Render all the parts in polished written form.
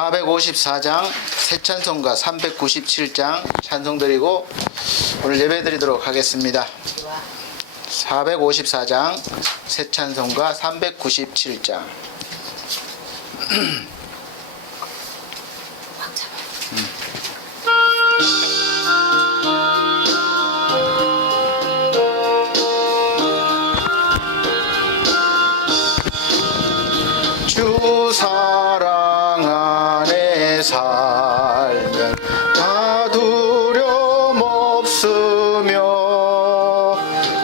454장 새찬송가 397장 찬송 드리고 오늘 예배 드리도록 하겠습니다. 454장 새찬송가 397장 주 사랑 안에 살면 다 두려움 없으며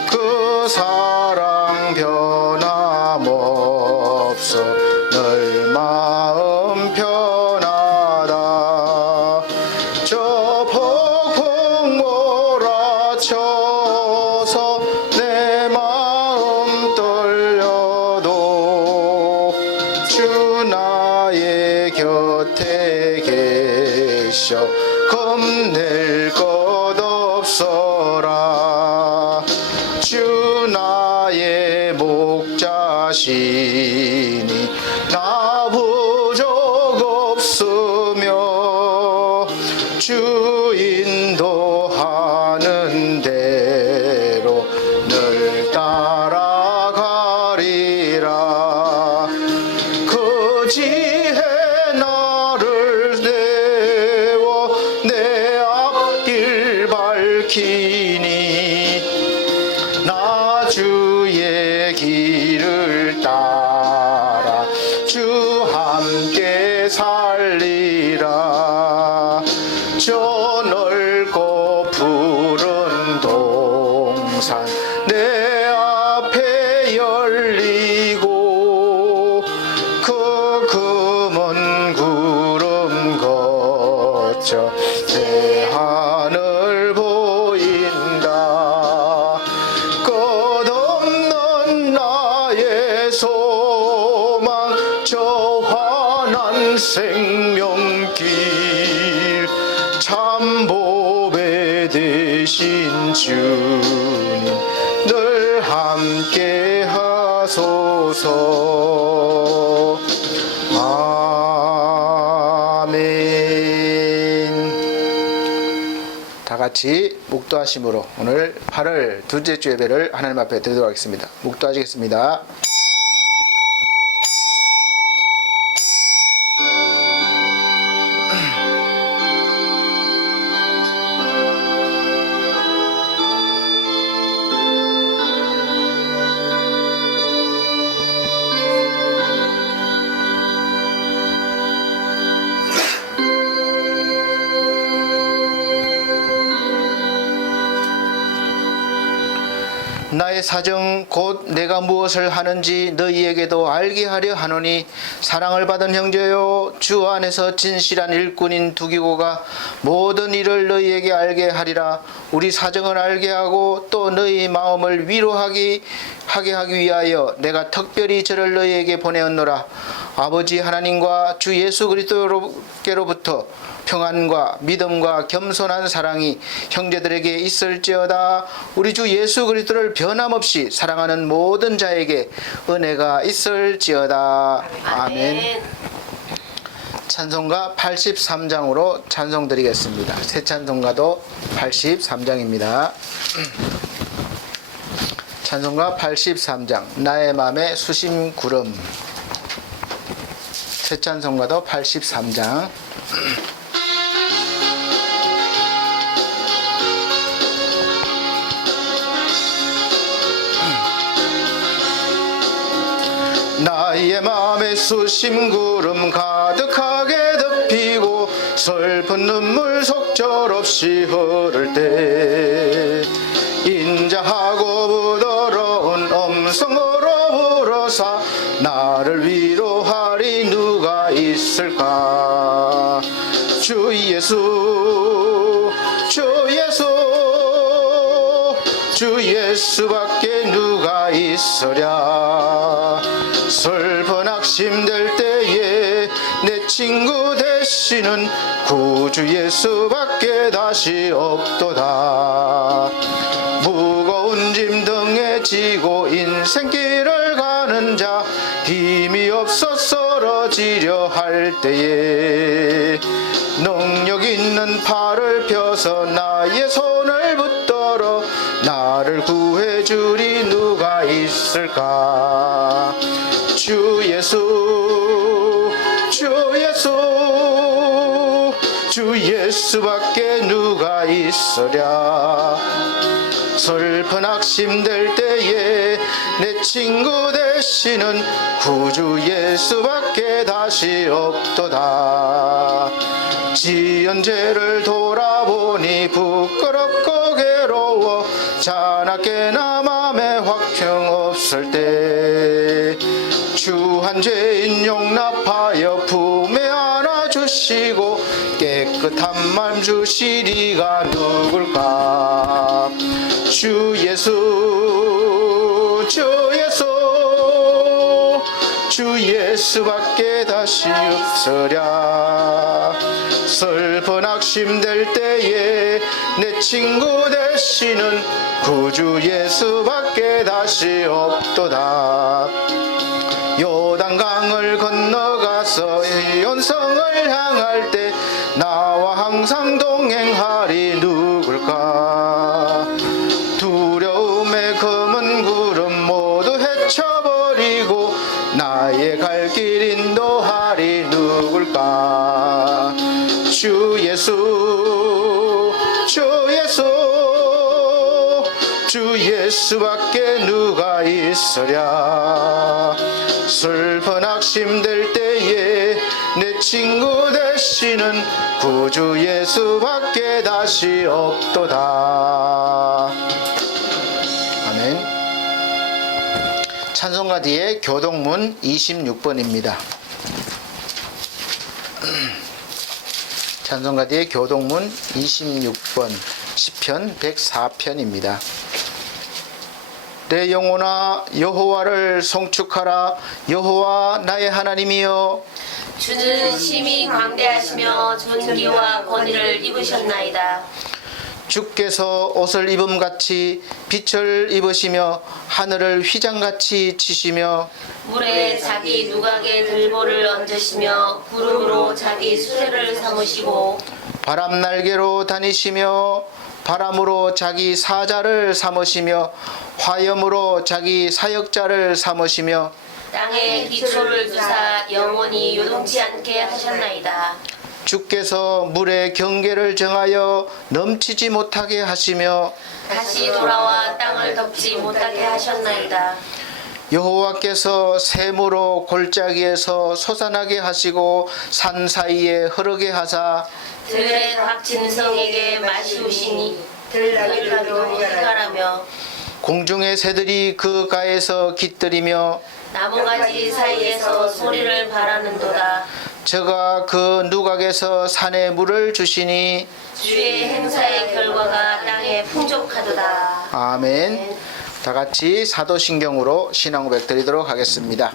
그 사랑 변함없어 늘 마음 편하다. 저 폭풍 몰아쳐서 내 마음 떨려도 주 나의 곁에 계셔 겁낼 것 없어라. 주 나의 목자시니 나 부족 없으며 주 인도하는 대로 늘 따라가리라. 그 지혜 나를 내워 내 앞길 밝히니 나 주의 길을 따라 주 함께 살리라. 저 넓고 푸른 동산 내 앞에 열리고 그 금은 구름 거쳐 대하늘 보인다. 끝없는 나의 소망 저 환한 생명길 참보배 되신 주님 늘 함께 하소서. 아멘. 다 같이 묵도하심으로 오늘 8월 둘째 주 예배를 하나님 앞에 드리도록 하겠습니다. 묵도하시겠습니다. 나의 사정 곧 내가 무엇을 하는지 너희에게도 알게 하려 하노니 사랑을 받은 형제요 주 안에서 진실한 일꾼인 두기고가 모든 일을 너희에게 알게 하리라. 우리 사정을 알게 하고 또 너희 마음을 위로하게 하기 위하여 내가 특별히 저를 너희에게 보내었노라. 아버지 하나님과 주 예수 그리스도께로부터 평안과 믿음과 겸손한 사랑이 형제들에게 있을지어다. 우리 주 예수 그리스도를 변함없이 사랑하는 모든 자에게 은혜가 있을지어다. 아멘. 찬송가 83장으로 찬송 드리겠습니다. 새 찬송가도 83장입니다. 찬송가 83장 나의 맘에 수심 구름. 새 찬송가도 83장. 나의 맘에 수심 구름 가득하게 덮이고 슬픈 눈물 속절없이 흐를 때 인자하고 부드러운 음성으로 불어사 나를 위로하리 누가 있을까. 주 예수 주 예수 주 예수밖에 누가 있으랴. 슬픈 악심될 때에 내 친구 되시는 구주 예수밖에 다시 없도다. 무거운 짐 등에 지고 인생길을 가는 자 힘이 없어 쓰러지려 할 때에 능력 있는 팔을 펴서 나의 손을 붙들어 나를 구해주리 누가 있을까. 주 예수, 주 예수, 주 예수밖에 누가 있으랴. 슬픈 낙심될 때에 내 친구 되시는 구주 예수밖에 다시 없도다. 지은 죄를 돌아보니 부끄럽고 괴로워 자나깨나 맘에 확증 없을 때 주한 죄인 용납하여 품에 안아주시고 깨끗한 맘 주시리가 누굴까. 주 예수, 주 예수, 주 예수밖에 다시 없으랴. 슬픈 낙심될 때에 내 친구 되시는 구주 예수밖에 다시 없도다. 요단강을 건너가서 연성을 향할 때 나와 항상 동행하리 누굴까. 두려움의 검은 구름 모두 헤쳐버리고 나의 갈 길 인도하리 누굴까. 주 예수, 주 예수, 주 예수밖에 누가 있으랴. 슬픈 낙심될 때에 내 친구 되시는 구주 예수밖에 다시 없도다. 아멘. 찬송가 뒤에 교동문 26번입니다. 찬송가 뒤에 교동문 26번 시편 104편입니다. 내 영혼아 여호와를 송축하라. 여호와 나의 하나님이여 주는 심히 광대하시며 존귀와 권위를 입으셨나이다. 주께서 옷을 입음같이 빛을 입으시며 하늘을 휘장같이 치시며 물에 자기 누각에 들보를 얹으시며 구름으로 자기 수레를 삼으시고 바람 날개로 다니시며 바람으로 자기 사자를 삼으시며 화염으로 자기 사역자를 삼으시며 땅에 기초를 두사 영원히 요동치 않게 하셨나이다. 주께서 물의 경계를 정하여 넘치지 못하게 하시며 다시 돌아와 땅을 덮지 못하게 하셨나이다. 여호와께서 샘으로 골짜기에서 솟아나게 하시고 산 사이에 흐르게 하사 들의 각 짐승에게 마시우시니 들나귀도 해가라며 공중의 새들이 그 가에서 깃들이며 나무가지 사이에서 소리를 바라는도다. 저가 그 누각에서 산에 물을 주시니 주의 행사의 결과가 땅에 풍족하도다. 아멘. 다 같이 사도신경으로 신앙 고백 드리도록 하겠습니다.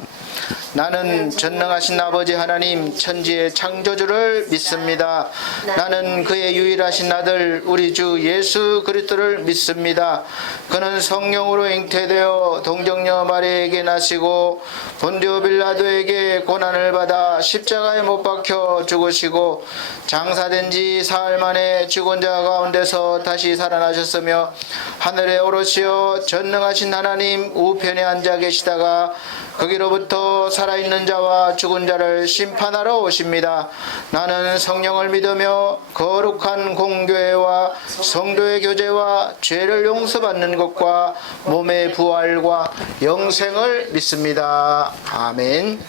나는 전능하신 아버지 하나님 천지의 창조주를 믿습니다. 나는 그의 유일하신 아들 우리 주 예수 그리스도를 믿습니다. 그는 성령으로 잉태되어 동정녀 마리아에게 나시고 본디오 빌라도에게 고난을 받아 십자가에 못 박혀 죽으시고 장사된 지 사흘 만에 죽은 자 가운데서 다시 살아나셨으며 하늘에 오르시어 전능하신 하나님 우편에 앉아 계시다가 거기로부터 살아있는 자와 죽은 자를 심판하러 오십니다. 나는 성령을 믿으며 거룩한 공교회와 성도의 교제와 죄를 용서받는 것과 몸의 부활과 영생을 믿습니다. 아멘.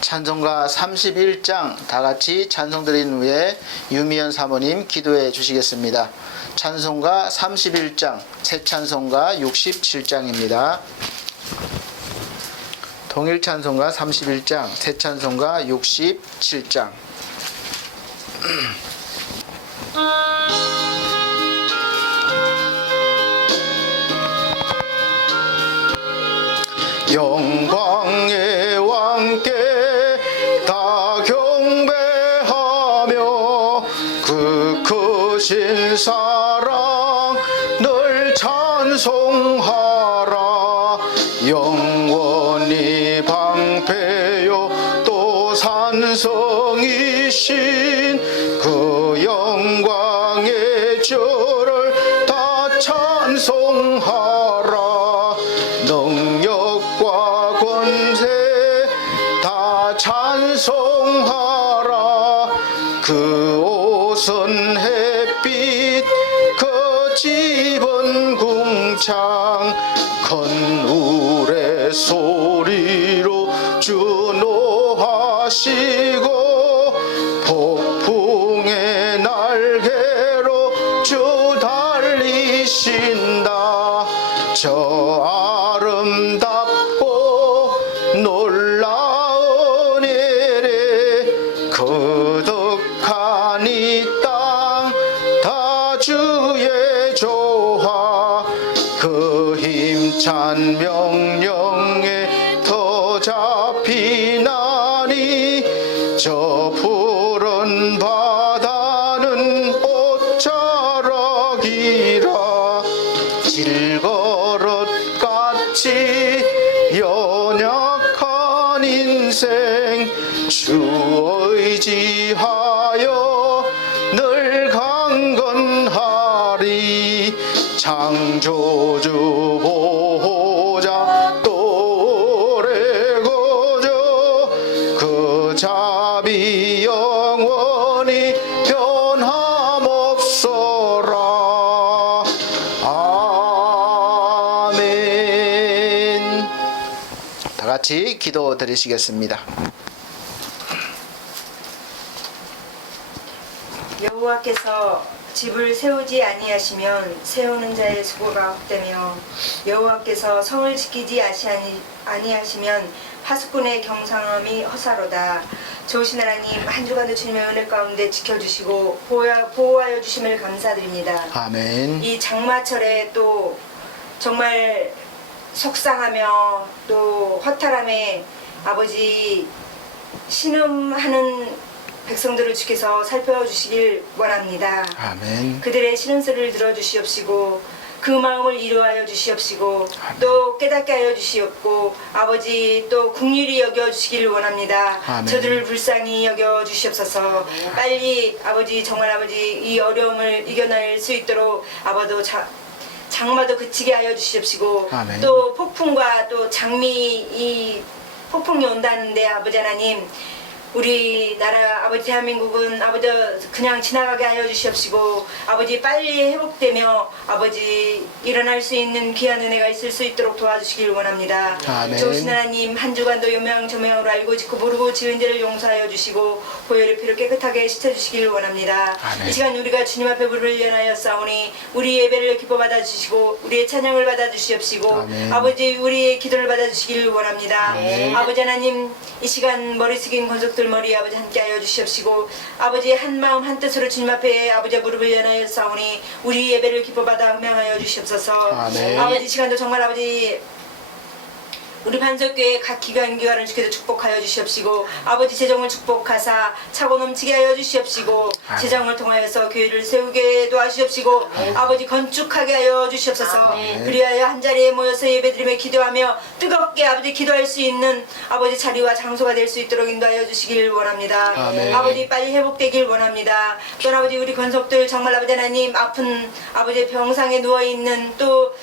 찬송가 31장 다 같이 찬송 드린 후에 유미연 사모님 기도해 주시겠습니다. 찬송가 31장 새 찬송가 67장입니다. 동일 찬송가 31장, 새 찬송가 67장. 영광의 왕께 다 경배하며 그 크신 사랑 늘 찬송하라. 영원히 방패요 또 산성이신 그 영광의 절을 다 찬송하라. 능력과 권세 다 찬송하라. 그 옷은 햇빛 그 집은 궁창 큰 울의 소리로 주노하시고 폭풍의 날개로 주 달리신다. 저 아름답고 놀라운 일에 거듭한 이 땅 다 주의 조화 그 힘찬 명령에 더 잡히나니 저 푸른 바다는 옷자락이라. 질거릇같이 연약한 인생 주 의지하여 늘 강건하리. 창조주 보호자 또 오래 거저 그 자비 영원히 변함없어라. 아멘. 다 같이 기도 드리시겠습니다. 여호와께서 집을 세우지 아니하시면 세우는 자의 수고가 헛되며 여호와께서 성을 지키지 아니하시면 파수꾼의 경상함이 허사로다. 좋으신 하나님, 한 주간도 주님의 은혜 가운데 지켜주시고 보호하여 주심을 감사드립니다. 아멘. 이 장마철에 또 정말 속상하며 또 허탈함에 아버지 신음하는 백성들을 주께서 살펴주시길 원합니다. 아멘. 그들의 신음소리를 들어주시옵시고 그 마음을 이루하여 주시옵시고 또 깨닫게 하여 주시옵고 아버지 또 긍휼히 여겨주시기를 원합니다. 아멘. 저들을 불쌍히 여겨주시옵소서. 빨리 아버지 정말 아버지 이 어려움을 이겨낼 수 있도록 아버도 장마도 그치게 하여 주시옵시고 아멘. 또 폭풍과 또 장미 이 폭풍이 온다는데 아버지 하나님 우리나라 아버지 대한민국은 아버지 그냥 지나가게 하여 주시옵시고 아버지 빨리 회복되며 아버지 일어날 수 있는 귀한 은혜가 있을 수 있도록 도와주시길 원합니다. 아멘. 좋으신 하나님 한 주간도 요명저명으로 알고 짓고 모르고 지은 죄를 용서하여 주시고 보혈의 피로 깨끗하게 씻어주시길 원합니다. 아멘. 이 시간 우리가 주님 앞에 무릎을 연하여 싸우니 우리 예배를 기뻐 받아주시고 우리의 찬양을 받아주시옵시고 아멘. 아버지 우리의 기도를 받아주시기를 원합니다. 아멘. 아버지 하나님 이 시간 머리 숙인 권속들 머리 아버지 함께 하여 주시옵시고 아버지 한 마음 한 뜻으로 주님 앞에 아버지 무릎을 연하여 싸우니 우리 예배를 기뻐 받아 음양하여 주시옵소서. 아멘. 아버지 이 시간도 정말 아버지 우리 반석교회 각 기관을 주께서 축복하여 주시옵시고 아버지 재정을 축복하사 차고 넘치게 하여 주시옵시고 재정을 통하여서 교회를 세우게 도와주시옵시고 아버지 건축하게 하여 주시옵소서. 그리하여 한자리에 모여서 예배드리며 기도하며 뜨겁게 아버지 기도할 수 있는 아버지 자리와 장소가 될 수 있도록 인도하여 주시길 원합니다. 아멘. 아버지 빨리 회복되길 원합니다. 또 아버지 우리 권속들 정말 아버지 하나님 아픈 아버지 병상에 누워있는 또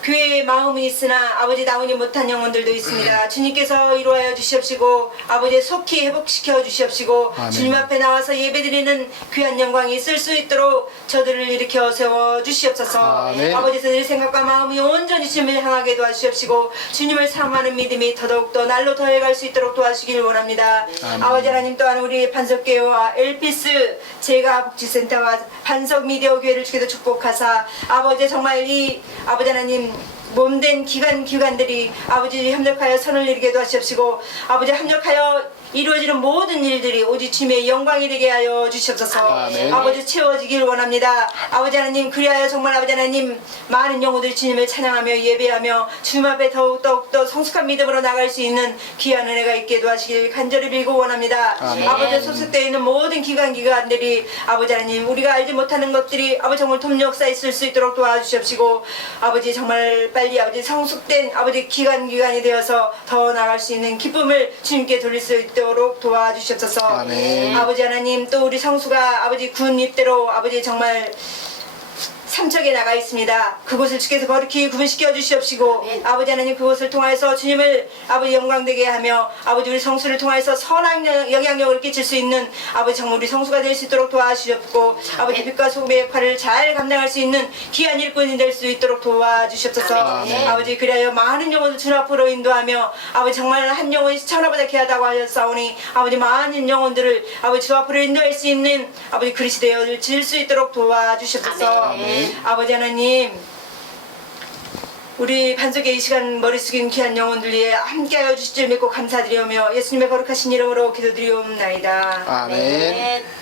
교회의 마음이 있으나 아버지 나오지 못한 영혼들도 있습니다. 주님께서 이루하여 주시옵시고 아버지 속히 회복시켜 주시옵시고 아멘. 주님 앞에 나와서 예배드리는 귀한 영광이 있을 수 있도록 저들을 일으켜 세워 주시옵소서. 아멘. 아버지 저들의 생각과 마음이 온전히 주님을 향하게 도와주시옵시고 주님을 사모하는 믿음이 더더욱더 날로 더해갈 수 있도록 도와주시기를 원합니다. 아멘. 아버지 하나님 또한 우리 반석교회와 엘피스 제가복지센터와 반석미디어 교회를 주께서 축복하사 아버지 정말 이 아버지 하나님 몸된 기관들이 아버지 협력하여 선을 이루게 도와주시옵시고 아버지 협력하여 이루어지는 모든 일들이 오직 주님의 영광이 되게 하여 주시옵소서. 아멘. 아버지 채워지길 원합니다. 아버지 하나님 그리하여 정말 아버지 하나님 많은 영혼들이 주님을 찬양하며 예배하며 주님 앞에 더욱더 성숙한 믿음으로 나갈 수 있는 귀한 은혜가 있게 도와주시길 간절히 빌고 원합니다. 아멘. 아버지 소속되어 있는 모든 기관들이 아버지 하나님 우리가 알지 못하는 것들이 아버지 정말 돕는 역사 있을 수 있도록 도와주시옵시고 아버지 정말 빨리 아버지 성숙된 아버지 기간이 되어서 더 나아갈 수 있는 기쁨을 주님께 돌릴 수 있도록 도와주시옵소서. 아멘. 아버지 하나님, 또 우리 성수가 아버지 군 입대로 아버지 정말 삼척에 나가 있습니다. 그곳을 주께서 거룩히 구분시켜 주시옵시고 아버지 하나님, 그곳을 통하여서 주님을 아버지 영광되게 하며 아버지 우리 성수를 통하여서 선한 영향력을 끼칠 수 있는 아버지 정말 우리 성수가 될 수 있도록 도와주시옵고 아버지 빛과 소금의 역할을 잘 감당할 수 있는 귀한 일꾼이 될 수 있도록 도와주시옵소서. 아멘. 아버지 그리하여 많은 영혼을 주 앞으로 인도하며 아버지 정말 한 영혼이 천하보다 귀하다고 하셨사오니 아버지 많은 영혼들을 아버지 주 앞으로 인도할 수 있는 아버지 그리스도 되어 질 수 있도록 도와주시옵소서. 아멘. 아버지 하나님, 우리 반석의 이 시간 머리 숙인 귀한 영혼들 위해 함께하여 주실 줄 믿고 감사드리오며 예수님의 거룩하신 이름으로 기도드리옵나이다. 아멘.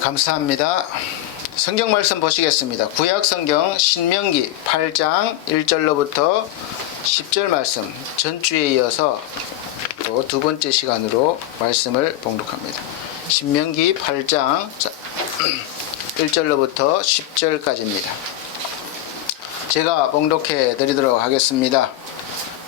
감사합니다. 성경 말씀 보시겠습니다. 구약 성경 신명기 8장 1절로부터 10절 말씀, 전주에 이어서 또 두 번째 시간으로 말씀을 봉독합니다. 신명기 8장 1절로부터 10절까지입니다. 제가 봉독해 드리도록 하겠습니다.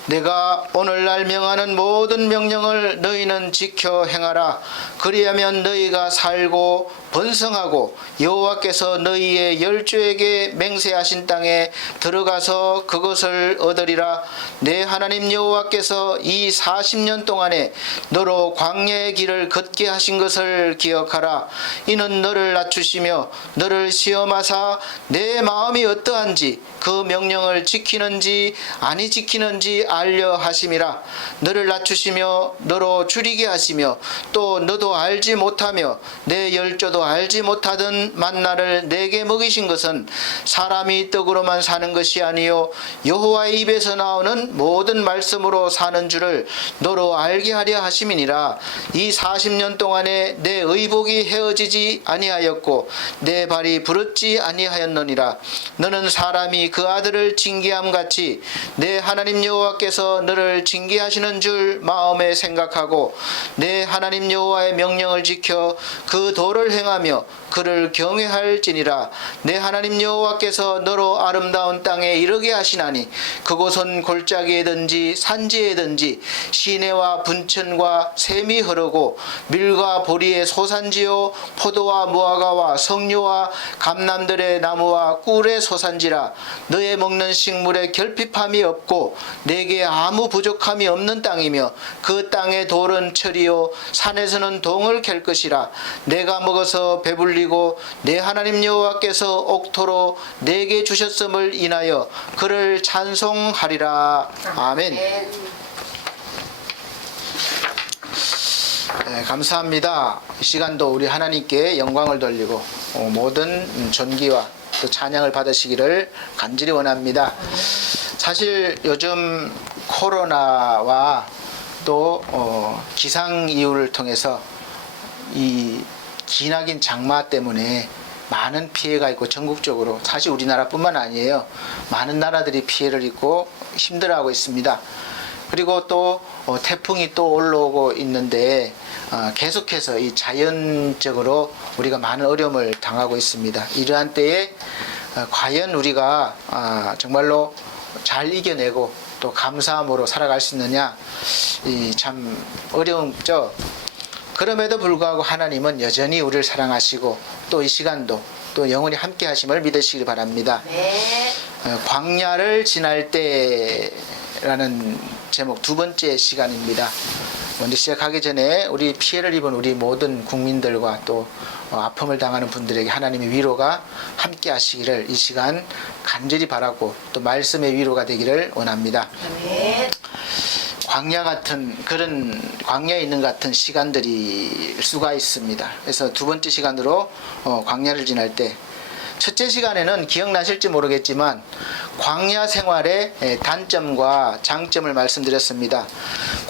내가 오늘날 명하는 모든 명령을 너희는 지켜 행하라. 그리하면 너희가 살고 번성하고 여호와께서 너희의 열조에게 맹세하신 땅에 들어가서 그것을 얻으리라. 내 하나님 여호와께서 이 40년 동안에 너로 광야의 길을 걷게 하신 것을 기억하라. 이는 너를 낮추시며 너를 시험하사 내 마음이 어떠한지 그 명령을 지키는지 아니 지키는지 알려 하심이라. 너를 낮추시며 너로 줄이게 하시며 또 너도 알지 못하며 내 열조도 알지 못하던 만나를 내게 먹이신 것은 사람이 떡으로만 사는 것이 아니요 여호와의 입에서 나오는 모든 말씀으로 사는 줄을 너로 알게 하려 하심이니라. 이 40년 동안에 내 의복이 헤어지지 아니하였고 내 발이 부르지 아니하였느니라. 너는 사람이 그 아들을 징계함 같이 내 하나님 여호와께서 너를 징계하시는 줄 마음에 생각하고 내 하나님 여호와의 명령을 지켜 그 도를 행하며 그를 경외할지니라. 내 하나님 여호와께서 너로 아름다운 땅에 이르게 하시나니 그곳은 골짜기에든지 산지에든지 시내와 분천과 샘이 흐르고 밀과 보리의 소산지요 포도와 무화과와 석류와 감람들의 나무와 꿀의 소산지라. 너의 먹는 식물에 결핍함이 없고 내게 아무 부족함이 없는 땅이며 그 땅의 돌은 철이요 산에서는 동을 캘 것이라. 내가 먹어서 배불리고 내 하나님 여호와께서 옥토로 내게 주셨음을 인하여 그를 찬송하리라. 아멘. 네, 감사합니다. 이 시간도 우리 하나님께 영광을 돌리고 모든 존귀와 또 찬양을 받으시기를 간절히 원합니다. 사실 요즘 코로나와 또 기상이유를 통해서 이 기나긴 장마 때문에 많은 피해가 있고 전국적으로 사실 우리나라뿐만 아니에요. 많은 나라들이 피해를 입고 힘들어하고 있습니다. 그리고 또 태풍이 또 올라오고 있는데 계속해서 이 자연적으로 우리가 많은 어려움을 당하고 있습니다. 이러한 때에 과연 우리가 정말로 잘 이겨내고 또 감사함으로 살아갈 수 있느냐, 이 참 어려움죠. 그럼에도 불구하고 하나님은 여전히 우리를 사랑하시고 또 이 시간도 또 영원히 함께 하심을 믿으시길 바랍니다. 네. 광야를 지날 때라는 제목 두 번째 시간입니다. 먼저 시작하기 전에 우리 피해를 입은 우리 모든 국민들과 또 아픔을 당하는 분들에게 하나님의 위로가 함께 하시기를 이 시간 간절히 바라고 또 말씀의 위로가 되기를 원합니다. 네. 광야 같은 그런 광야에 있는 같은 시간들이 수가 있습니다. 그래서 두 번째 시간으로 광야를 지날 때 첫째 시간에는 기억나실지 모르겠지만 광야 생활의 단점과 장점을 말씀드렸습니다.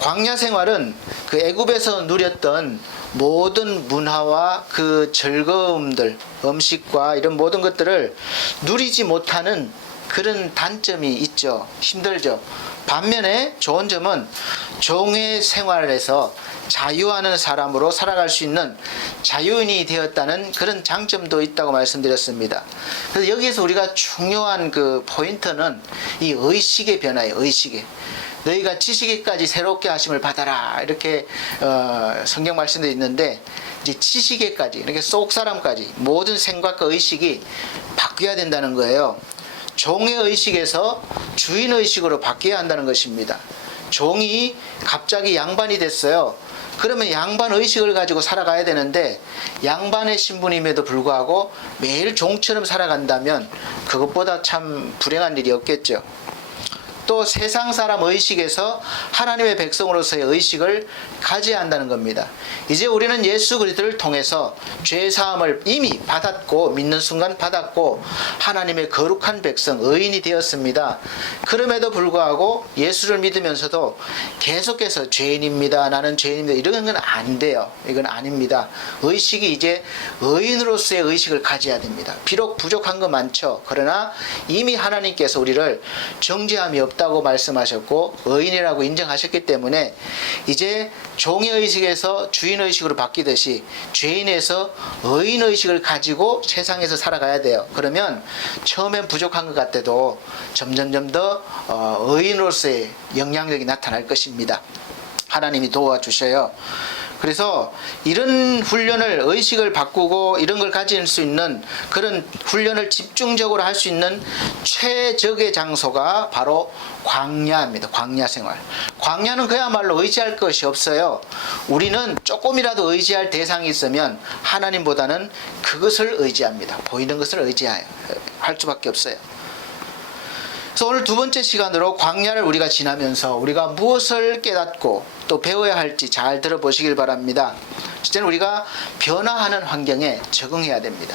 광야 생활은 그 애굽에서 누렸던 모든 문화와 그 즐거움들, 음식과 이런 모든 것들을 누리지 못하는 그런 단점이 있죠. 힘들죠. 반면에 좋은 점은 종의 생활에서 자유하는 사람으로 살아갈 수 있는 자유인이 되었다는 그런 장점도 있다고 말씀드렸습니다. 그래서 여기에서 우리가 중요한 그 포인트는 이 의식의 변화예요. 의식의. 너희가 지식에까지 새롭게 하심을 받아라, 이렇게 성경 말씀도 있는데, 이제 지식에까지, 이렇게 속 사람까지 모든 생각과 의식이 바뀌어야 된다는 거예요. 종의 의식에서 주인 의식으로 바뀌어야 한다는 것입니다. 종이 갑자기 양반이 됐어요. 그러면 양반 의식을 가지고 살아가야 되는데, 양반의 신분임에도 불구하고 매일 종처럼 살아간다면 그것보다 참 불행한 일이 없겠죠. 또 세상 사람 의식에서 하나님의 백성으로서의 의식을 가져야 한다는 겁니다. 이제 우리는 예수 그리스도를 통해서 죄 사함을 이미 받았고, 믿는 순간 받았고, 하나님의 거룩한 백성, 의인이 되었습니다. 그럼에도 불구하고 예수를 믿으면서도 계속해서 죄인입니다, 나는 죄인입니다, 이런 건 안 돼요. 이건 아닙니다. 의식이 이제 의인으로서의 의식을 가져야 됩니다. 비록 부족한 거 많죠. 그러나 이미 하나님께서 우리를 정죄함이 없다고 말씀하셨고 의인이라고 인정하셨기 때문에 이제 종의 의식에서 주인 의식으로 바뀌듯이 죄인에서 의인 의식을 가지고 세상에서 살아가야 돼요. 그러면 처음엔 부족한 것 같아도 점점점 더 의인으로서의 영향력이 나타날 것입니다. 하나님이 도와주셔요. 그래서 이런 훈련을, 의식을 바꾸고 이런 걸 가질 수 있는 그런 훈련을 집중적으로 할 수 있는 최적의 장소가 바로 광야입니다. 광야 생활. 광야는 그야말로 의지할 것이 없어요. 우리는 조금이라도 의지할 대상이 있으면 하나님보다는 그것을 의지합니다. 보이는 것을 의지할 수밖에 없어요. 그래서 오늘 두 번째 시간으로 광야를 우리가 지나면서 우리가 무엇을 깨닫고 또 배워야 할지 잘 들어보시길 바랍니다. 첫째는 우리가 변화하는 환경에 적응해야 됩니다.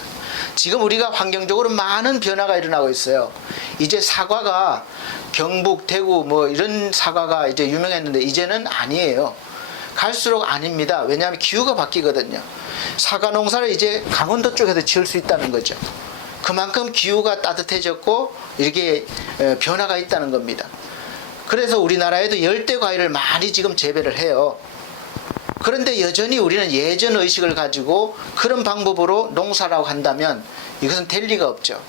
지금 우리가 환경적으로 많은 변화가 일어나고 있어요. 이제 사과가 경북, 대구 뭐 이런 사과가 이제 유명했는데 이제는 아니에요. 갈수록 아닙니다. 왜냐하면 기후가 바뀌거든요. 사과 농사를 이제 강원도 쪽에서 지을 수 있다는 거죠. 그만큼 기후가 따뜻해졌고 이렇게 변화가 있다는 겁니다. 그래서 우리나라에도 열대 과일을 많이 지금 재배를 해요. 그런데 여전히 우리는 예전 의식을 가지고 그런 방법으로 농사라고 한다면 이것은 될 리가 없죠.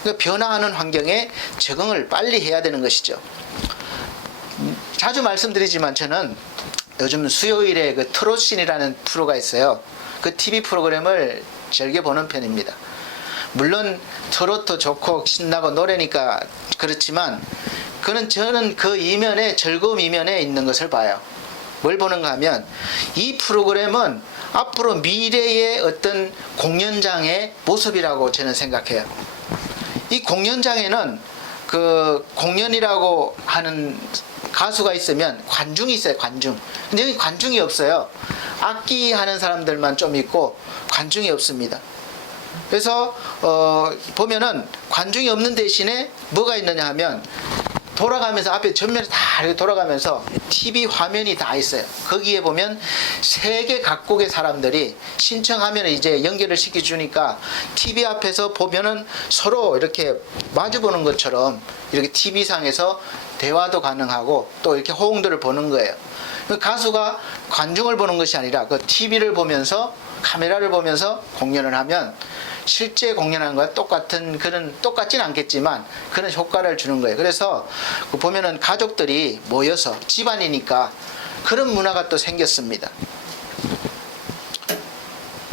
그러니까 변화하는 환경에 적응을 빨리 해야 되는 것이죠. 자주 말씀드리지만 저는 요즘 수요일에 그 트롯신이라는 프로가 있어요. 그 TV 프로그램을 즐겨 보는 편입니다. 물론 트로트 좋고 신나고 노래니까 그렇지만 저는 그 이면에, 즐거움 이면에 있는 것을 봐요. 뭘 보는가 하면 이 프로그램은 앞으로 미래의 어떤 공연장의 모습이라고 저는 생각해요. 이 공연장에는 그 공연이라고 하는 가수가 있으면 관중이 있어요. 관중. 근데 여기 관중이 없어요. 악기 하는 사람들만 좀 있고 관중이 없습니다. 그래서 보면은 관중이 없는 대신에 뭐가 있느냐 하면 돌아가면서 앞에 전면에 다 이렇게 돌아가면서 TV 화면이 다 있어요. 거기에 보면 세계 각국의 사람들이 신청하면 이제 연결을 시켜주니까 TV 앞에서 보면은 서로 이렇게 마주보는 것처럼 이렇게 TV상에서 대화도 가능하고 또 이렇게 호응들을 보는 거예요. 가수가 관중을 보는 것이 아니라 그 TV를 보면서, 카메라를 보면서 공연을 하면 실제 공연하는 거와 똑같진 않겠지만 그런 효과를 주는 거예요. 그래서 보면은 가족들이 모여서 집안이니까 그런 문화가 또 생겼습니다.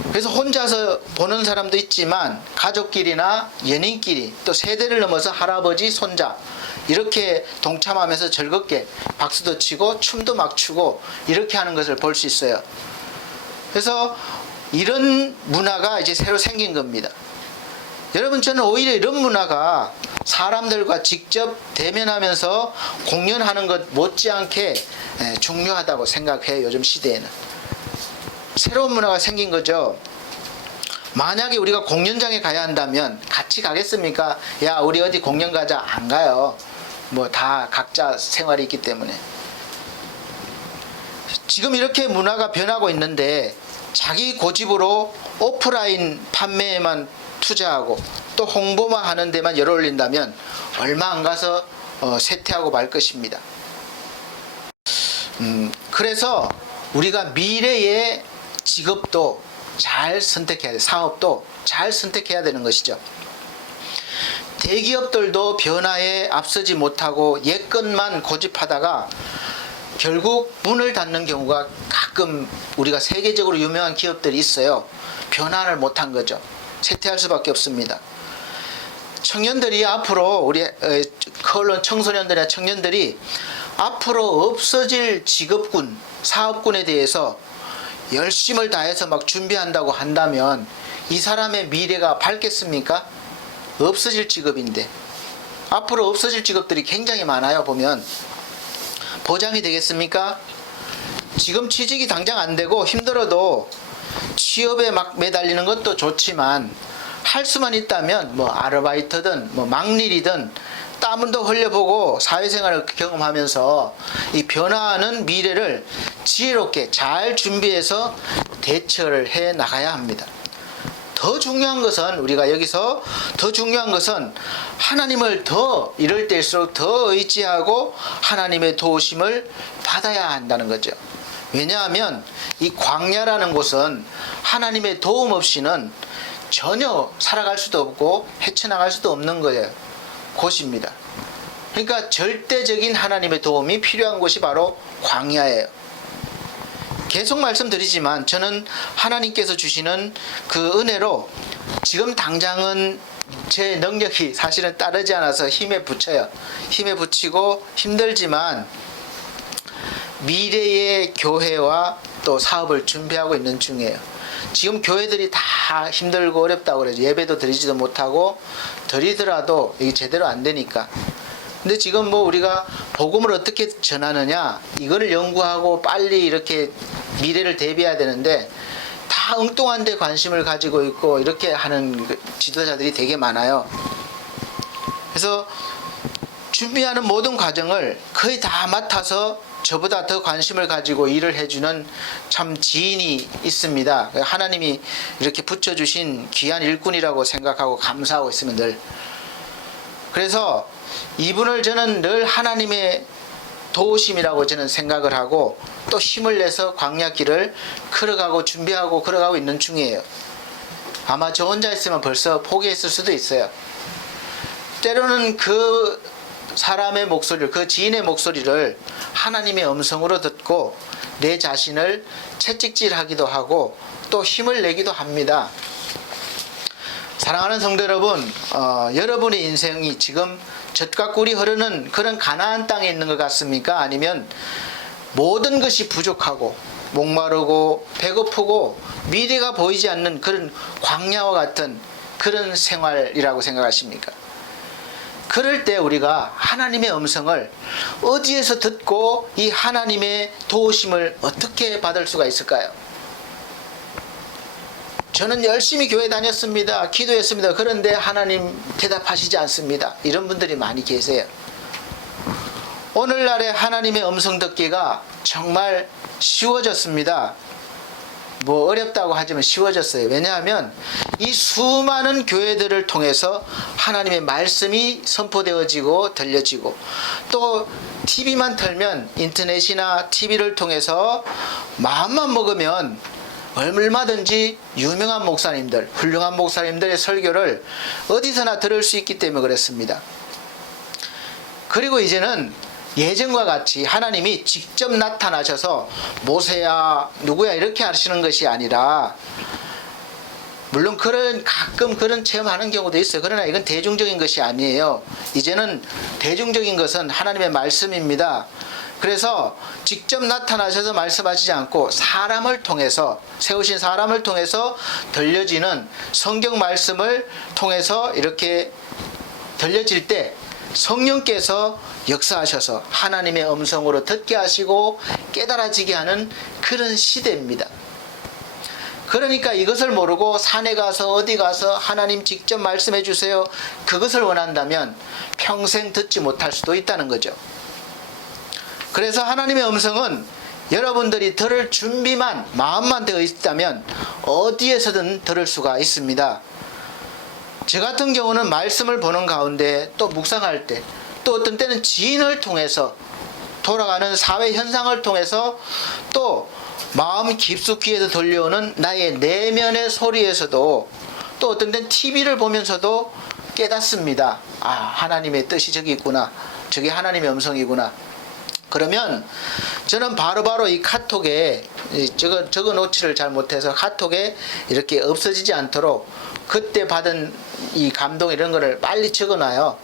그래서 혼자서 보는 사람도 있지만 가족끼리나 연인끼리 또 세대를 넘어서 할아버지, 손자 이렇게 동참하면서 즐겁게 박수도 치고 춤도 막 추고 이렇게 하는 것을 볼 수 있어요. 그래서 이런 문화가 이제 새로 생긴 겁니다. 여러분, 저는 오히려 이런 문화가 사람들과 직접 대면하면서 공연하는 것 못지않게 중요하다고 생각해요. 요즘 시대에는 새로운 문화가 생긴 거죠. 만약에 우리가 공연장에 가야 한다면 같이 가겠습니까? 야, 우리 어디 공연 가자. 안 가요. 뭐 다 각자 생활이 있기 때문에. 지금 이렇게 문화가 변하고 있는데 자기 고집으로 오프라인 판매에만 투자하고 또 홍보만 하는 데만 열을 올린다면 얼마 안 가서 쇠퇴하고 말 것입니다. 그래서 우리가 미래의 직업도 잘 선택해야 돼. 사업도 잘 선택해야 되는 것이죠. 대기업들도 변화에 앞서지 못하고 옛 것만 고집하다가 결국 문을 닫는 경우가 가끔 우리가 세계적으로 유명한 기업들이 있어요. 변화를 못한 거죠. 쇠퇴할 수밖에 없습니다. 청년들이 앞으로 우리 언론 청소년들이나 청년들이 앞으로 없어질 직업군, 사업군에 대해서 열심을 다해서 막 준비한다고 한다면 이 사람의 미래가 밝겠습니까? 없어질 직업인데 앞으로 없어질 직업들이 굉장히 많아요. 보면 보장이 되겠습니까? 지금 취직이 당장 안 되고 힘들어도 취업에 막 매달리는 것도 좋지만 할 수만 있다면 뭐 아르바이트든 뭐 막일이든 땀도 흘려보고 사회생활을 경험하면서 이 변화하는 미래를 지혜롭게 잘 준비해서 대처를 해 나가야 합니다. 더 중요한 것은 우리가 여기서 더 중요한 것은 하나님을 더 이럴 때일수록 더 의지하고 하나님의 도우심을 받아야 한다는 거죠. 왜냐하면 이 광야라는 곳은 하나님의 도움 없이는 전혀 살아갈 수도 없고 헤쳐나갈 수도 없는 거예요. 곳입니다. 그러니까 절대적인 하나님의 도움이 필요한 곳이 바로 광야예요. 계속 말씀드리지만 저는 하나님께서 주시는 그 은혜로 지금 당장은 제 능력이 사실은 따르지 않아서 힘에 부쳐요. 힘에 부치고 힘들지만 미래의 교회와 또 사업을 준비하고 있는 중이에요. 지금 교회들이 다 힘들고 어렵다고 그러죠. 예배도 드리지도 못하고 드리더라도 이게 제대로 안 되니까. 근데 지금 뭐 우리가 복음을 어떻게 전하느냐 이거를 연구하고 빨리 이렇게 미래를 대비해야 되는데 다 엉뚱한 데 관심을 가지고 있고 이렇게 하는 지도자들이 되게 많아요. 그래서 준비하는 모든 과정을 거의 다 맡아서 저보다 더 관심을 가지고 일을 해주는 참 지인이 있습니다. 하나님이 이렇게 붙여주신 귀한 일꾼이라고 생각하고 감사하고 있으면 늘. 그래서 이분을 저는 늘 하나님의 도우심이라고 저는 생각을 하고 또 힘을 내서 광야길을 걸어가고 준비하고 걸어가고 있는 중이에요. 아마 저 혼자 있으면 벌써 포기했을 수도 있어요. 때로는 그 사람의 목소리를, 그 지인의 목소리를 하나님의 음성으로 듣고 내 자신을 채찍질하기도 하고 또 힘을 내기도 합니다. 사랑하는 성도 여러분, 여러분의 인생이 지금 젖과 꿀이 흐르는 그런 가나안 땅에 있는 것 같습니까? 아니면 모든 것이 부족하고 목마르고 배고프고 미래가 보이지 않는 그런 광야와 같은 그런 생활이라고 생각하십니까? 그럴 때 우리가 하나님의 음성을 어디에서 듣고 이 하나님의 도우심을 어떻게 받을 수가 있을까요? 저는 열심히 교회 다녔습니다. 기도했습니다. 그런데 하나님 대답하시지 않습니다. 이런 분들이 많이 계세요. 오늘날의 하나님의 음성 듣기가 정말 쉬워졌습니다. 뭐 어렵다고 하지만 쉬워졌어요. 왜냐하면 이 수많은 교회들을 통해서 하나님의 말씀이 선포되어지고 들려지고 또 TV만 틀면 인터넷이나 TV를 통해서 마음만 먹으면 얼마든지 유명한 목사님들, 훌륭한 목사님들의 설교를 어디서나 들을 수 있기 때문에 그렇습니다. 그리고 이제는 예전과 같이 하나님이 직접 나타나셔서 모세야 누구야 이렇게 하시는 것이 아니라, 물론 가끔 그런 체험하는 경우도 있어요. 그러나 이건 대중적인 것이 아니에요. 이제는 대중적인 것은 하나님의 말씀입니다. 그래서 직접 나타나셔서 말씀하시지 않고 사람을 통해서, 세우신 사람을 통해서 들려지는 성경 말씀을 통해서 이렇게 들려질 때 성령께서 역사하셔서 하나님의 음성으로 듣게 하시고 깨달아지게 하는 그런 시대입니다. 그러니까 이것을 모르고 산에 가서 어디 가서 하나님 직접 말씀해 주세요. 그것을 원한다면 평생 듣지 못할 수도 있다는 거죠. 그래서 하나님의 음성은 여러분들이 들을 준비만, 마음만 되어 있다면 어디에서든 들을 수가 있습니다. 저 같은 경우는 말씀을 보는 가운데, 또 묵상할 때, 또 어떤 때는 지인을 통해서, 돌아가는 사회 현상을 통해서, 또 마음 깊숙이에서 들려오는 나의 내면의 소리에서도, 또 어떤 때는 TV를 보면서도 깨닫습니다. 아, 하나님의 뜻이 저기 있구나. 저게 하나님의 음성이구나. 그러면 저는 바로바로 이 카톡에 적어 놓지를 잘 못해서 카톡에 이렇게 없어지지 않도록 그때 받은 이 감동 이런 거를 빨리 적어 놔요.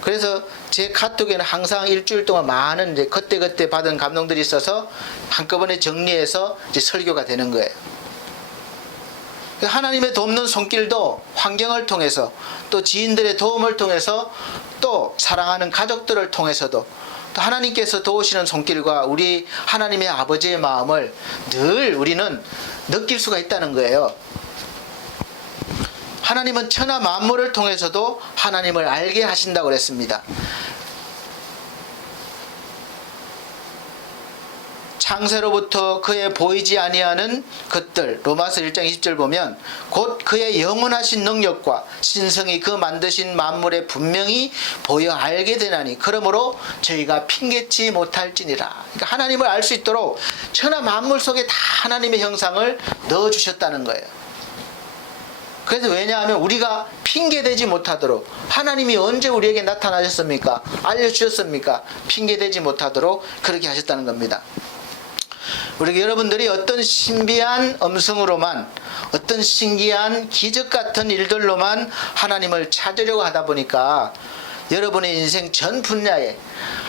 그래서 제 카톡에는 항상 일주일 동안 많은 이제 그때 받은 감동들이 있어서 한꺼번에 정리해서 이제 설교가 되는 거예요. 하나님의 돕는 손길도 환경을 통해서, 또 지인들의 도움을 통해서, 또 사랑하는 가족들을 통해서도, 또 하나님께서 도우시는 손길과 우리 하나님의 아버지의 마음을 늘 우리는 느낄 수가 있다는 거예요. 하나님은 천하 만물을 통해서도 하나님을 알게 하신다고 그랬습니다. 창세로부터 그의 보이지 아니하는 것들, 로마서 1장 20절 보면 곧 그의 영원하신 능력과 신성이 그 만드신 만물에 분명히 보여 알게 되나니 그러므로 저희가 핑계치 못할지니라. 그러니까 하나님을 알 수 있도록 천하 만물 속에 다 하나님의 형상을 넣어주셨다는 거예요. 그래서 왜냐하면 우리가 핑계대지 못하도록, 하나님이 언제 우리에게 나타나셨습니까? 알려주셨습니까? 핑계대지 못하도록 그렇게 하셨다는 겁니다. 우리 여러분들이 어떤 신비한 음성으로만, 어떤 신기한 기적 같은 일들로만 하나님을 찾으려고 하다 보니까 여러분의 인생 전 분야에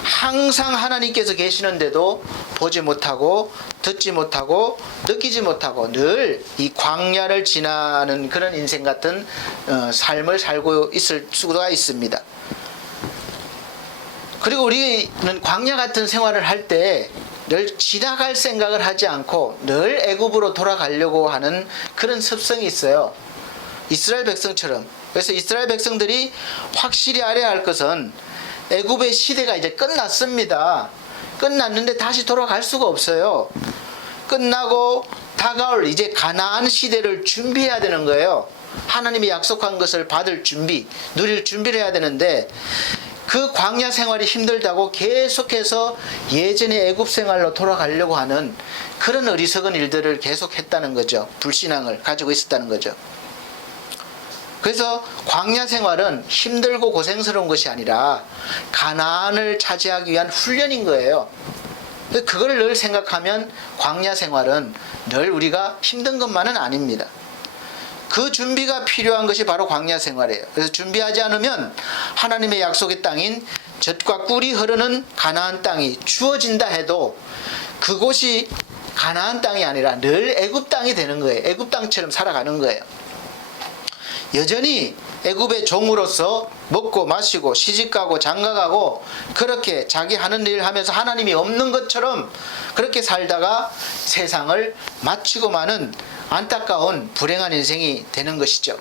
항상 하나님께서 계시는데도 보지 못하고 듣지 못하고 느끼지 못하고 늘 이 광야를 지나는 그런 인생 같은 삶을 살고 있을 수가 있습니다. 그리고 우리는 광야 같은 생활을 할 때 늘 지나갈 생각을 하지 않고 늘 애굽으로 돌아가려고 하는 그런 습성이 있어요. 이스라엘 백성처럼. 그래서 이스라엘 백성들이 확실히 알아야 할 것은 애굽의 시대가 이제 끝났습니다. 끝났는데 다시 돌아갈 수가 없어요. 끝나고 다가올 이제 가나안 시대를 준비해야 되는 거예요. 하나님이 약속한 것을 받을 준비, 누릴 준비를 해야 되는데 그 광야 생활이 힘들다고 계속해서 예전의 애굽 생활로 돌아가려고 하는 그런 어리석은 일들을 계속했다는 거죠. 불신앙을 가지고 있었다는 거죠. 그래서 광야 생활은 힘들고 고생스러운 것이 아니라 가나안을 차지하기 위한 훈련인 거예요. 그걸 늘 생각하면 광야 생활은 늘 우리가 힘든 것만은 아닙니다. 그 준비가 필요한 것이 바로 광야 생활이에요. 그래서 준비하지 않으면 하나님의 약속의 땅인 젖과 꿀이 흐르는 가나안 땅이 주어진다 해도 그곳이 가나안 땅이 아니라 늘 애굽 땅이 되는 거예요. 애굽 땅처럼 살아가는 거예요. 여전히 애굽의 종으로서 먹고 마시고 시집가고 장가가고 그렇게 자기 하는 일을 하면서 하나님이 없는 것처럼 그렇게 살다가 세상을 마치고 마는 안타까운 불행한 인생이 되는 것이죠.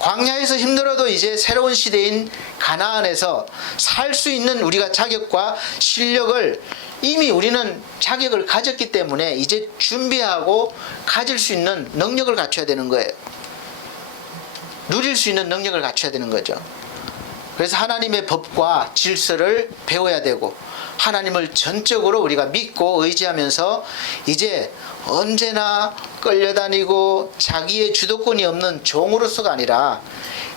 광야에서 힘들어도 이제 새로운 시대인 가나안에서 살 수 있는 우리가 자격과 실력을 이미 우리는 자격을 가졌기 때문에 이제 준비하고 가질 수 있는 능력을 갖춰야 되는 거예요. 누릴 수 있는 능력을 갖춰야 되는 거죠. 그래서 하나님의 법과 질서를 배워야 되고 하나님을 전적으로 우리가 믿고 의지하면서 이제 언제나 끌려다니고 자기의 주도권이 없는 종으로서가 아니라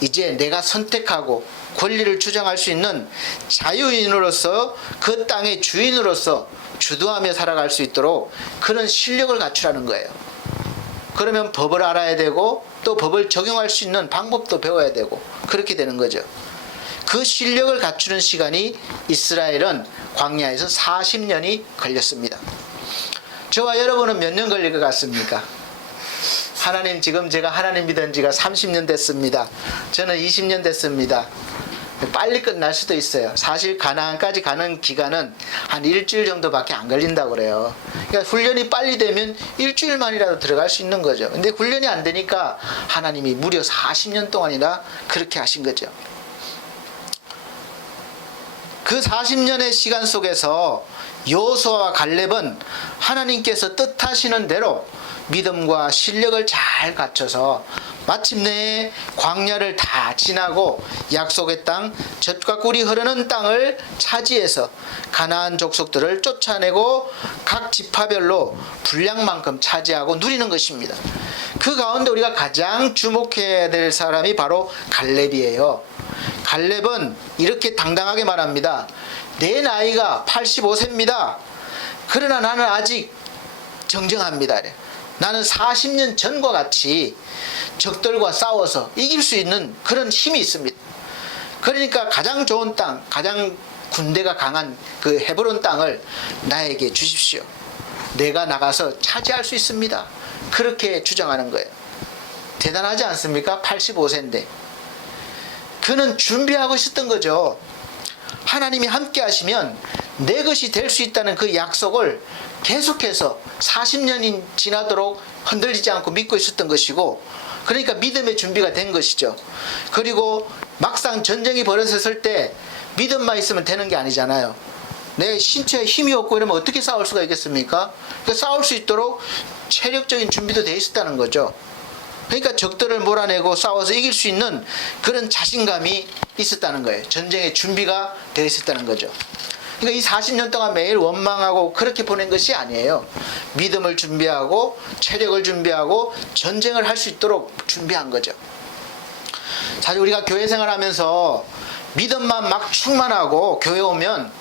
이제 내가 선택하고 권리를 주장할 수 있는 자유인으로서 그 땅의 주인으로서 주도하며 살아갈 수 있도록 그런 실력을 갖추라는 거예요. 그러면 법을 알아야 되고 또 법을 적용할 수 있는 방법도 배워야 되고 그렇게 되는 거죠. 그 실력을 갖추는 시간이 이스라엘은 광야에서 40년이 걸렸습니다. 저와 여러분은 몇 년 걸릴 것 같습니까? 하나님, 지금 제가 하나님 믿은 지가 30년 됐습니다. 저는 20년 됐습니다. 빨리 끝날 수도 있어요. 사실 가나안까지 가는 기간은 한 일주일 정도밖에 안 걸린다고 그래요. 그러니까 훈련이 빨리 되면 일주일만이라도 들어갈 수 있는 거죠. 근데 훈련이 안 되니까 하나님이 무려 40년 동안이나 그렇게 하신 거죠. 그 40년의 시간 속에서 여호수아와 갈렙은 하나님께서 뜻하시는 대로 믿음과 실력을 잘 갖춰서 마침내 광야를 다 지나고 약속의 땅, 젖과 꿀이 흐르는 땅을 차지해서 가나안 족속들을 쫓아내고 각 지파별로 분량만큼 차지하고 누리는 것입니다. 그 가운데 우리가 가장 주목해야 될 사람이 바로 갈렙이에요. 갈렙은 이렇게 당당하게 말합니다. 내 나이가 85세입니다. 그러나 나는 아직 정정합니다. 나는 40년 전과 같이 적들과 싸워서 이길 수 있는 그런 힘이 있습니다. 그러니까 가장 좋은 땅, 가장 군대가 강한 그 헤브론 땅을 나에게 주십시오. 내가 나가서 차지할 수 있습니다. 그렇게 주장하는 거예요. 대단하지 않습니까? 85세인데. 그는 준비하고 있었던 거죠. 하나님이 함께 하시면 내 것이 될 수 있다는 그 약속을 계속해서 40년이 지나도록 흔들리지 않고 믿고 있었던 것이고, 그러니까 믿음의 준비가 된 것이죠. 그리고 막상 전쟁이 벌어졌을 때 믿음만 있으면 되는 게 아니잖아요. 내 신체에 힘이 없고 이러면 어떻게 싸울 수가 있겠습니까? 그러니까 싸울 수 있도록 체력적인 준비도 돼 있었다는 거죠. 그러니까 적들을 몰아내고 싸워서 이길 수 있는 그런 자신감이 있었다는 거예요. 전쟁의 준비가 되어 있었다는 거죠. 그러니까 이 40년 동안 매일 원망하고 그렇게 보낸 것이 아니에요. 믿음을 준비하고 체력을 준비하고 전쟁을 할 수 있도록 준비한 거죠. 사실 우리가 교회 생활하면서 믿음만 막 충만하고 교회 오면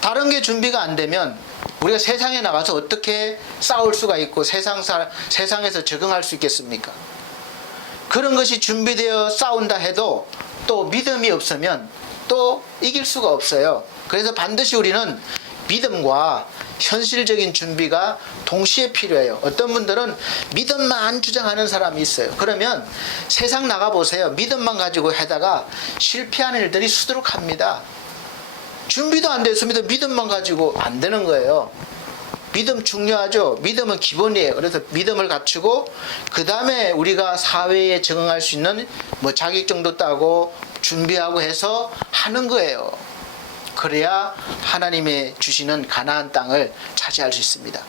다른 게 준비가 안 되면 우리가 세상에 나가서 어떻게 싸울 수가 있고 세상에서 적응할 수 있겠습니까? 그런 것이 준비되어 싸운다 해도 또 믿음이 없으면 또 이길 수가 없어요. 그래서 반드시 우리는 믿음과 현실적인 준비가 동시에 필요해요. 어떤 분들은 믿음만 주장하는 사람이 있어요. 그러면 세상 나가보세요. 믿음만 가지고 하다가 실패하는 일들이 수두룩합니다. 준비도 안 됐습니다. 믿음만 가지고 안 되는 거예요. 믿음 중요하죠. 믿음은 기본이에요. 그래서 믿음을 갖추고 그 다음에 우리가 사회에 적응할 수 있는 뭐 자격증도 따고 준비하고 해서 하는 거예요. 그래야 하나님의 주시는 가나안 땅을 차지할 수 있습니다.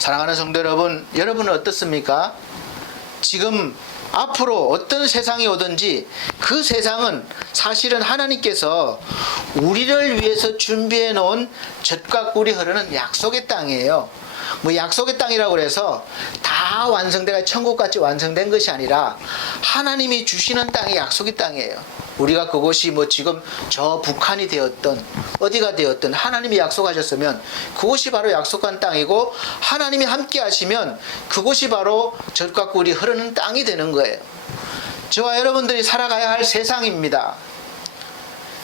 사랑하는 성도 여러분, 여러분은 어떻습니까? 지금 앞으로 어떤 세상이 오든지 그 세상은 사실은 하나님께서 우리를 위해서 준비해 놓은 젖과 꿀이 흐르는 약속의 땅이에요. 뭐 약속의 땅이라고 해서 다 완성돼가 천국같이 완성된 것이 아니라 하나님이 주시는 땅이 약속의 땅이에요. 우리가 그곳이 뭐 지금 저 북한이 되었던 어디가 되었던 하나님이 약속하셨으면 그곳이 바로 약속한 땅이고, 하나님이 함께 하시면 그곳이 바로 젖과 꿀이 흐르는 땅이 되는 거예요. 저와 여러분들이 살아가야 할 세상입니다.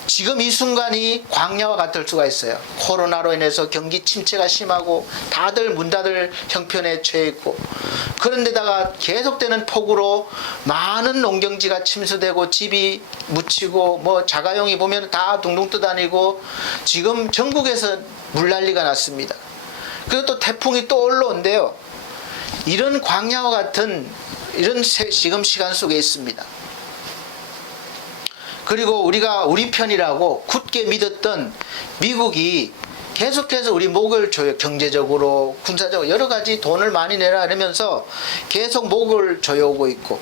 지금 이 순간이 광야와 같을 수가 있어요. 코로나로 인해서 경기 침체가 심하고 다들 문 닫을 형편에 처해 있고, 그런데다가 계속되는 폭우로 많은 농경지가 침수되고 집이 묻히고 뭐 자가용이 보면 다 둥둥 떠다니고 지금 전국에서 물난리가 났습니다. 그리고 또 태풍이 또 올라온대요. 이런 광야와 같은 이런 지금 시간 속에 있습니다. 그리고 우리가 우리 편이라고 굳게 믿었던 미국이 계속해서 우리 목을 조여, 경제적으로 군사적으로 여러 가지 돈을 많이 내라 이러면서 계속 목을 조여오고 있고,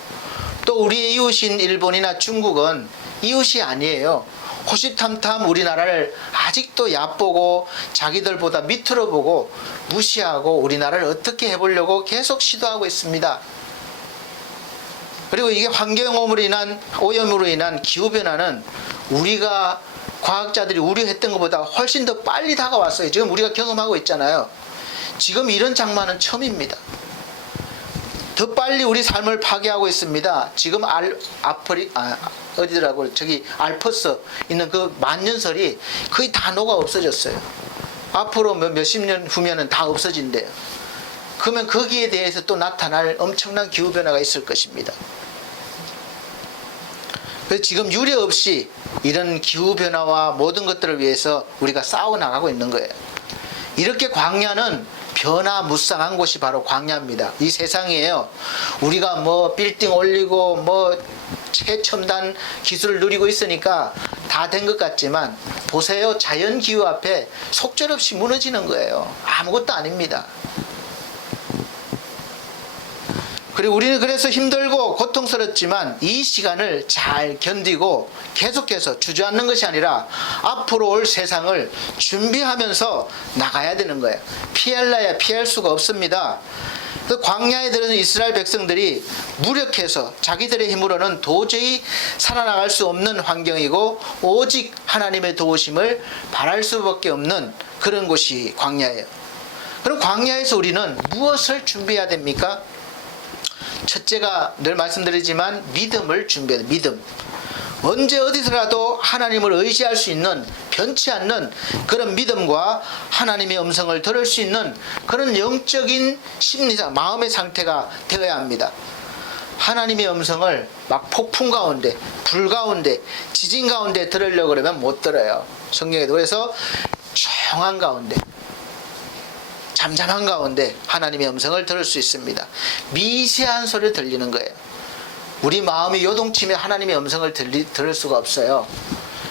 또 우리의 이웃인 일본이나 중국은 이웃이 아니에요. 호시탐탐 우리나라를 아직도 얕보고 자기들보다 밑으로 보고 무시하고 우리나라를 어떻게 해보려고 계속 시도하고 있습니다. 그리고 이게 오염으로 인한 기후변화는 우리가 과학자들이 우려했던 것보다 훨씬 더 빨리 다가왔어요. 지금 우리가 경험하고 있잖아요. 지금 이런 장마는 처음입니다. 더 빨리 우리 삶을 파괴하고 있습니다. 지금 어디더라고요? 저기 알프스 있는 그 만년설이 거의 다 녹아 없어졌어요. 앞으로 몇십 년 후면은 다 없어진대요. 그러면 거기에 대해서 또 나타날 엄청난 기후변화가 있을 것입니다. 그래서 지금 유례 없이 이런 기후변화와 모든 것들을 위해서 우리가 싸워나가고 있는 거예요. 이렇게 광야는 변화무쌍한 곳이 바로 광야입니다. 이 세상이에요. 우리가 뭐 빌딩 올리고 뭐 최첨단 기술을 누리고 있으니까 다 된 것 같지만 보세요. 자연기후 앞에 속절없이 무너지는 거예요. 아무것도 아닙니다. 그리고 우리는 그래서 힘들고 고통스럽지만 이 시간을 잘 견디고 계속해서 주저앉는 것이 아니라 앞으로 올 세상을 준비하면서 나가야 되는 거예요. 피할래야 피할 수가 없습니다. 광야에 들어선 이스라엘 백성들이 무력해서 자기들의 힘으로는 도저히 살아나갈 수 없는 환경이고 오직 하나님의 도우심을 바랄 수밖에 없는 그런 곳이 광야예요. 그럼 광야에서 우리는 무엇을 준비해야 됩니까? 첫째가 늘 말씀드리지만 믿음을 준비해야 돼요. 믿음. 언제 어디서라도 하나님을 의지할 수 있는 변치 않는 그런 믿음과 하나님의 음성을 들을 수 있는 그런 영적인 심리상 마음의 상태가 되어야 합니다. 하나님의 음성을 막 폭풍 가운데 불 가운데 지진 가운데 들으려고 그러면 못 들어요. 성경에도. 그래서 조용한 가운데 잠잠한 가운데 하나님의 음성을 들을 수 있습니다. 미세한 소리 들리는 거예요. 우리 마음이 요동치면 하나님의 음성을 들을 수가 없어요.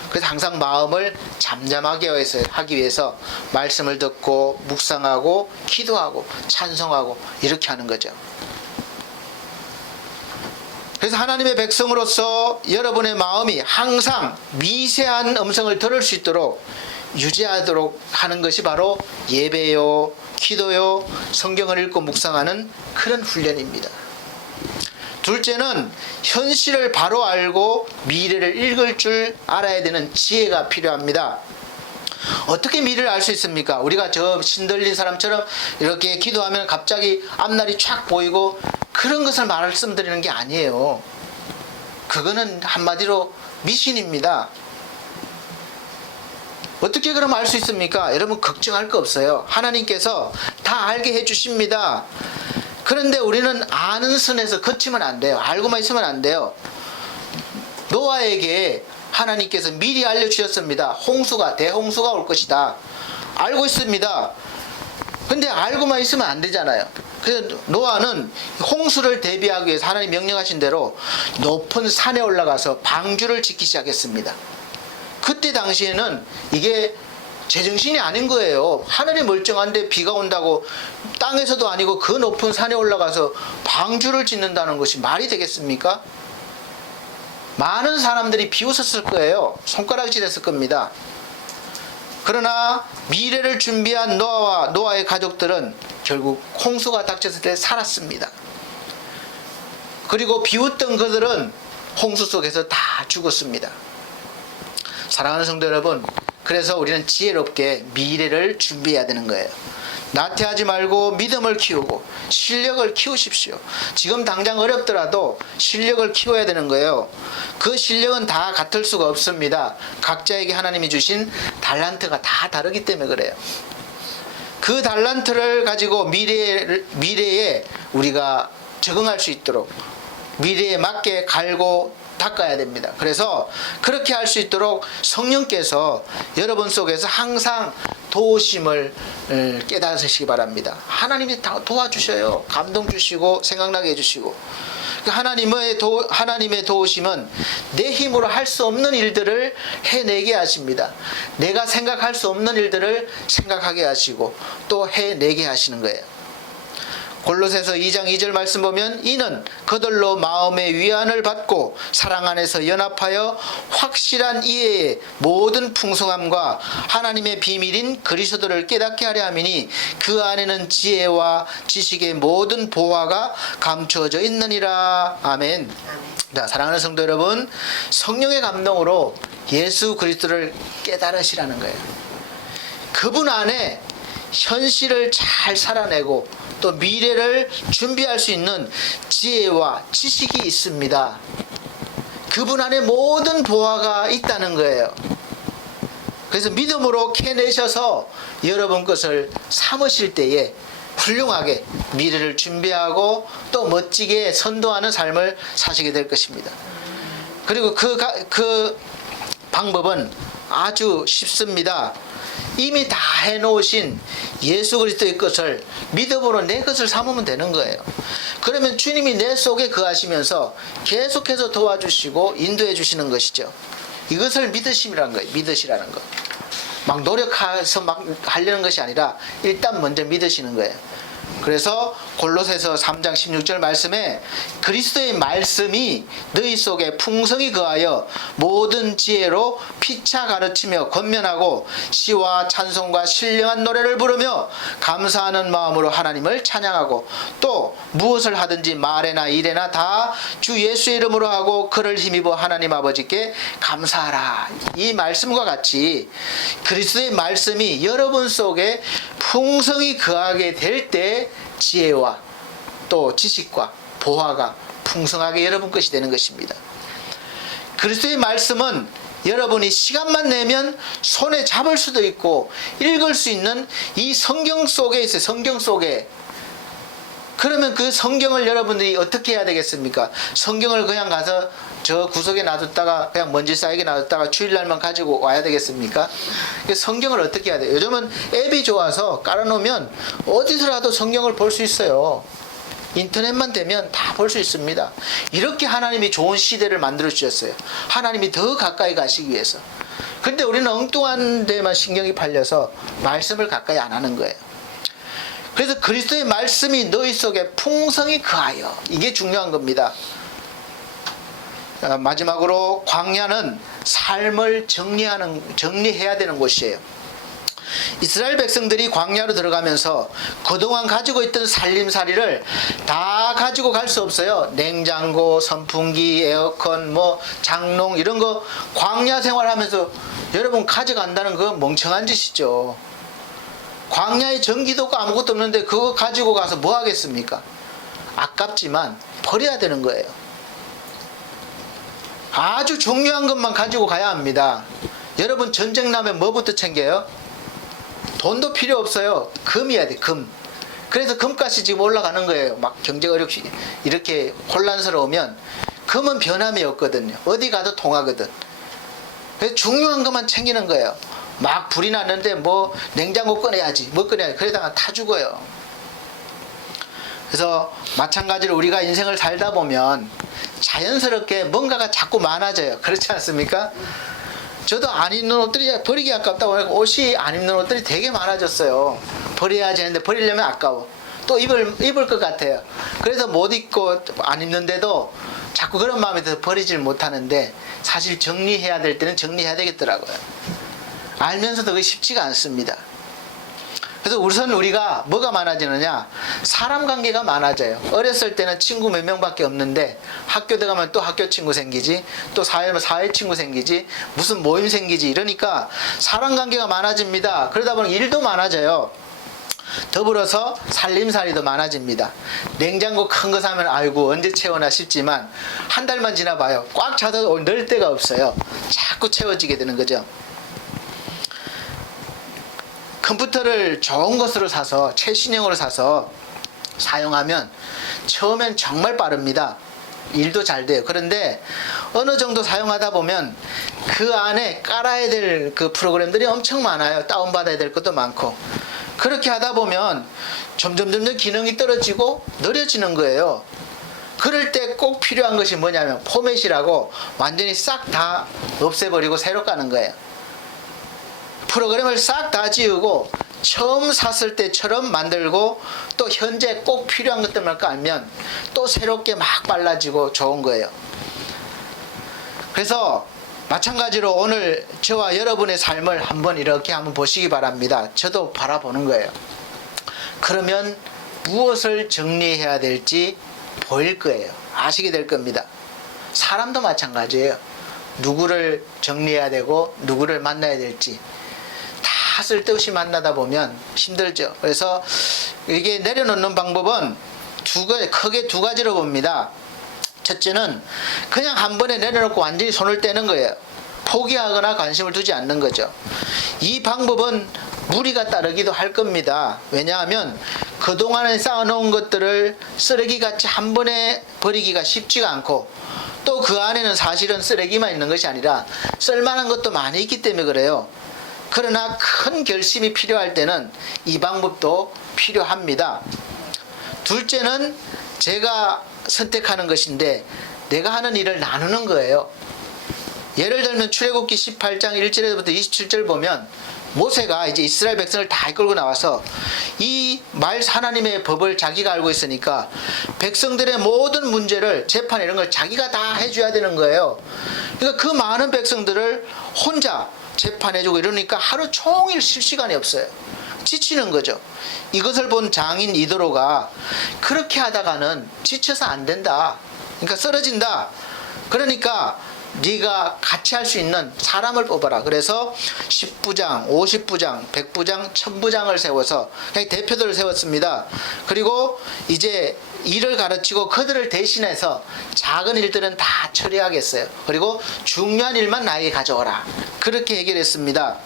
그래서 항상 마음을 잠잠하게 하기 위해서 말씀을 듣고 묵상하고 기도하고 찬송하고 이렇게 하는 거죠. 그래서 하나님의 백성으로서 여러분의 마음이 항상 미세한 음성을 들을 수 있도록 유지하도록 하는 것이 바로 예배요, 기도요, 성경을 읽고 묵상하는 그런 훈련입니다. 둘째는 현실을 바로 알고 미래를 읽을 줄 알아야 되는 지혜가 필요합니다. 어떻게 미래를 알 수 있습니까? 우리가 저 신들린 사람처럼 이렇게 기도하면 갑자기 앞날이 쫙 보이고 그런 것을 말씀드리는 게 아니에요. 그거는 한마디로 미신입니다. 어떻게 그럼 알 수 있습니까? 여러분 걱정할 거 없어요. 하나님께서 다 알게 해주십니다. 그런데 우리는 아는 선에서 거치면 안 돼요. 알고만 있으면 안 돼요. 노아에게 하나님께서 미리 알려주셨습니다. 대홍수가 올 것이다. 알고 있습니다. 근데 알고만 있으면 안 되잖아요. 그래서 노아는 홍수를 대비하기 위해서 하나님 명령하신 대로 높은 산에 올라가서 방주를 짓기 시작했습니다. 그때 당시에는 이게 제정신이 아닌 거예요. 하늘이 멀쩡한데 비가 온다고 땅에서도 아니고 그 높은 산에 올라가서 방주를 짓는다는 것이 말이 되겠습니까? 많은 사람들이 비웃었을 거예요. 손가락질 했을 겁니다. 그러나 미래를 준비한 노아와 노아의 가족들은 결국 홍수가 닥쳤을 때 살았습니다. 그리고 비웃던 그들은 홍수 속에서 다 죽었습니다. 사랑하는 성도 여러분, 그래서 우리는 지혜롭게 미래를 준비해야 되는 거예요. 나태하지 말고 믿음을 키우고 실력을 키우십시오. 지금 당장 어렵더라도 실력을 키워야 되는 거예요. 그 실력은 다 같을 수가 없습니다. 각자에게 하나님이 주신 달란트가 다 다르기 때문에 그래요. 그 달란트를 가지고 미래에 우리가 적응할 수 있도록 미래에 맞게 갈고 닦아야 됩니다. 그래서 그렇게 할 수 있도록 성령께서 여러분 속에서 항상 도우심을 깨달으시기 바랍니다. 하나님이 다 도와주셔요. 감동 주시고 생각나게 해주시고. 하나님의 도우심은 내 힘으로 할 수 없는 일들을 해내게 하십니다. 내가 생각할 수 없는 일들을 생각하게 하시고 또 해내게 하시는 거예요. 골로새서 2장 2절 말씀 보면 이는 그들로 마음의 위안을 받고 사랑 안에서 연합하여 확실한 이해의 모든 풍성함과 하나님의 비밀인 그리스도를 깨닫게 하려 함이니 그 안에는 지혜와 지식의 모든 보화가 감추어져 있느니라. 아멘. 자, 사랑하는 성도 여러분, 성령의 감동으로 예수 그리스도를 깨달으시라는 거예요. 그분 안에 현실을 잘 살아내고 또 미래를 준비할 수 있는 지혜와 지식이 있습니다. 그분 안에 모든 보화가 있다는 거예요. 그래서 믿음으로 캐내셔서 여러분 것을 삼으실 때에 훌륭하게 미래를 준비하고 또 멋지게 선도하는 삶을 사시게 될 것입니다. 그리고 그 방법은 아주 쉽습니다. 이미 다 해놓으신 예수 그리스도의 것을 믿음으로 내 것을 삼으면 되는 거예요. 그러면 주님이 내 속에 거하시면서 계속해서 도와주시고 인도해 주시는 것이죠. 이것을 믿으심이라는 거예요. 믿으시라는 거. 막 노력해서 막 하려는 것이 아니라 일단 먼저 믿으시는 거예요. 그래서 골로새서 3장 16절 말씀에 그리스도의 말씀이 너희 속에 풍성히 거하여 모든 지혜로 피차 가르치며 권면하고 시와 찬송과 신령한 노래를 부르며 감사하는 마음으로 하나님을 찬양하고 또 무엇을 하든지 말에나 일에나 다 주 예수의 이름으로 하고 그를 힘입어 하나님 아버지께 감사하라. 이 말씀과 같이 그리스도의 말씀이 여러분 속에 풍성히 거하게 될 때 지혜와 또 지식과 보화가 풍성하게 여러분 것이 되는 것입니다. 그리스도의 말씀은 여러분이 시간만 내면 손에 잡을 수도 있고 읽을 수 있는 이 성경 속에 있어요. 성경 속에. 그러면 그 성경을 여러분들이 어떻게 해야 되겠습니까? 성경을 그냥 가서 저 구석에 놔뒀다가 그냥 먼지 쌓이게 놔뒀다가 주일날만 가지고 와야 되겠습니까? 성경을 어떻게 해야 돼요? 요즘은 앱이 좋아서 깔아놓으면 어디서라도 성경을 볼 수 있어요. 인터넷만 되면 다 볼 수 있습니다. 이렇게 하나님이 좋은 시대를 만들어 주셨어요. 하나님이 더 가까이 가시기 위해서. 근데 우리는 엉뚱한 데만 신경이 팔려서 말씀을 가까이 안 하는 거예요. 그래서 그리스도의 말씀이 너희 속에 풍성히 거하여, 이게 중요한 겁니다. 마지막으로 광야는 삶을 정리해야 되는 곳이에요. 이스라엘 백성들이 광야로 들어가면서 그동안 가지고 있던 살림살이를 다 가지고 갈 수 없어요. 냉장고, 선풍기, 에어컨, 장롱 이런 거 광야 생활하면서 여러분 가져간다는 거 멍청한 짓이죠. 광야에 전기도 없고 아무것도 없는데 그거 가지고 가서 뭐 하겠습니까? 아깝지만 버려야 되는 거예요. 아주 중요한 것만 가지고 가야 합니다. 여러분 전쟁 나면 뭐부터 챙겨요? 돈도 필요 없어요. 금이야 돼, 금. 그래서 금값이 지금 올라가는 거예요. 막 경제가 이렇게 혼란스러우면 금은 변함이 없거든요. 어디 가도 통하거든. 그래서 중요한 것만 챙기는 거예요. 막 불이 났는데 냉장고 꺼내야지, 꺼내야지. 그러다가 타 죽어요. 그래서 마찬가지로 우리가 인생을 살다 보면 자연스럽게 뭔가가 자꾸 많아져요. 그렇지 않습니까? 저도 안 입는 옷들이 버리기 아깝다고 하고 옷이 안 입는 옷들이 되게 많아졌어요. 버려야지 했는데 버리려면 아까워. 또 입을 것 같아요. 그래서 못 입고 안 입는데도 자꾸 그런 마음이 들어서 버리질 못하는데 사실 정리해야 될 때는 정리해야 되겠더라고요. 알면서도 그게 쉽지가 않습니다. 그래서 우선 우리가 뭐가 많아지느냐? 사람 관계가 많아져요. 어렸을 때는 친구 몇 명밖에 없는데 학교 들어가면 또 학교 친구 생기지, 또 사회 친구 생기지, 무슨 모임 생기지. 이러니까 사람 관계가 많아집니다. 그러다 보니 일도 많아져요. 더불어서 살림살이도 많아집니다. 냉장고 큰 거 사면 아이고 언제 채워나 싶지만 한 달만 지나봐요. 꽉 차도 넣을 데가 없어요. 자꾸 채워지게 되는 거죠. 컴퓨터를 좋은 것으로 사서 최신형으로 사서 사용하면 처음엔 정말 빠릅니다. 일도 잘 돼요. 그런데 어느 정도 사용하다 보면 그 안에 깔아야 될 그 프로그램들이 엄청 많아요. 다운받아야 될 것도 많고. 그렇게 하다 보면 점점 기능이 떨어지고 느려지는 거예요. 그럴 때 꼭 필요한 것이 뭐냐면 포맷이라고 완전히 싹 다 없애버리고 새로 까는 거예요. 프로그램을 싹 다 지우고 처음 샀을 때처럼 만들고 또 현재 꼭 필요한 것들만 깔면 또 새롭게 막 빨라지고 좋은 거예요. 그래서 마찬가지로 오늘 저와 여러분의 삶을 이렇게 한번 보시기 바랍니다. 저도 바라보는 거예요. 그러면 무엇을 정리해야 될지 보일 거예요. 아시게 될 겁니다. 사람도 마찬가지예요. 누구를 정리해야 되고 누구를 만나야 될지 다 쓸데없이 만나다 보면 힘들죠. 그래서 이게 내려놓는 방법은 크게 두 가지로 봅니다. 첫째는 그냥 한 번에 내려놓고 완전히 손을 떼는 거예요. 포기하거나 관심을 두지 않는 거죠. 이 방법은 무리가 따르기도 할 겁니다. 왜냐하면 그동안에 쌓아놓은 것들을 쓰레기같이 한 번에 버리기가 쉽지가 않고 또 그 안에는 사실은 쓰레기만 있는 것이 아니라 쓸만한 것도 많이 있기 때문에 그래요. 그러나 큰 결심이 필요할 때는 이 방법도 필요합니다. 둘째는 제가 선택하는 것인데 내가 하는 일을 나누는 거예요. 예를 들면 출애굽기 18장 1절에서부터 27절 보면 모세가 이제 이스라엘 백성을 다 이끌고 나와서 이 하나님의 법을 자기가 알고 있으니까 백성들의 모든 문제를 재판 이런 걸 자기가 다 해줘야 되는 거예요. 그러니까 그 많은 백성들을 혼자 재판해주고 이러니까 하루 종일 쉴 시간이 없어요. 지치는 거죠. 이것을 본 장인 이도로가 그렇게 하다가는 지쳐서 안 된다. 그러니까 쓰러진다. 그러니까 네가 같이 할 수 있는 사람을 뽑아라. 그래서 10부장, 50부장, 100부장, 1000부장을 세워서 대표들을 세웠습니다. 그리고 이제 일을 가르치고 그들을 대신해서 작은 일들은 다 처리하겠어요. 그리고 중요한 일만 나에게 가져오라. 그렇게 해결했습니다.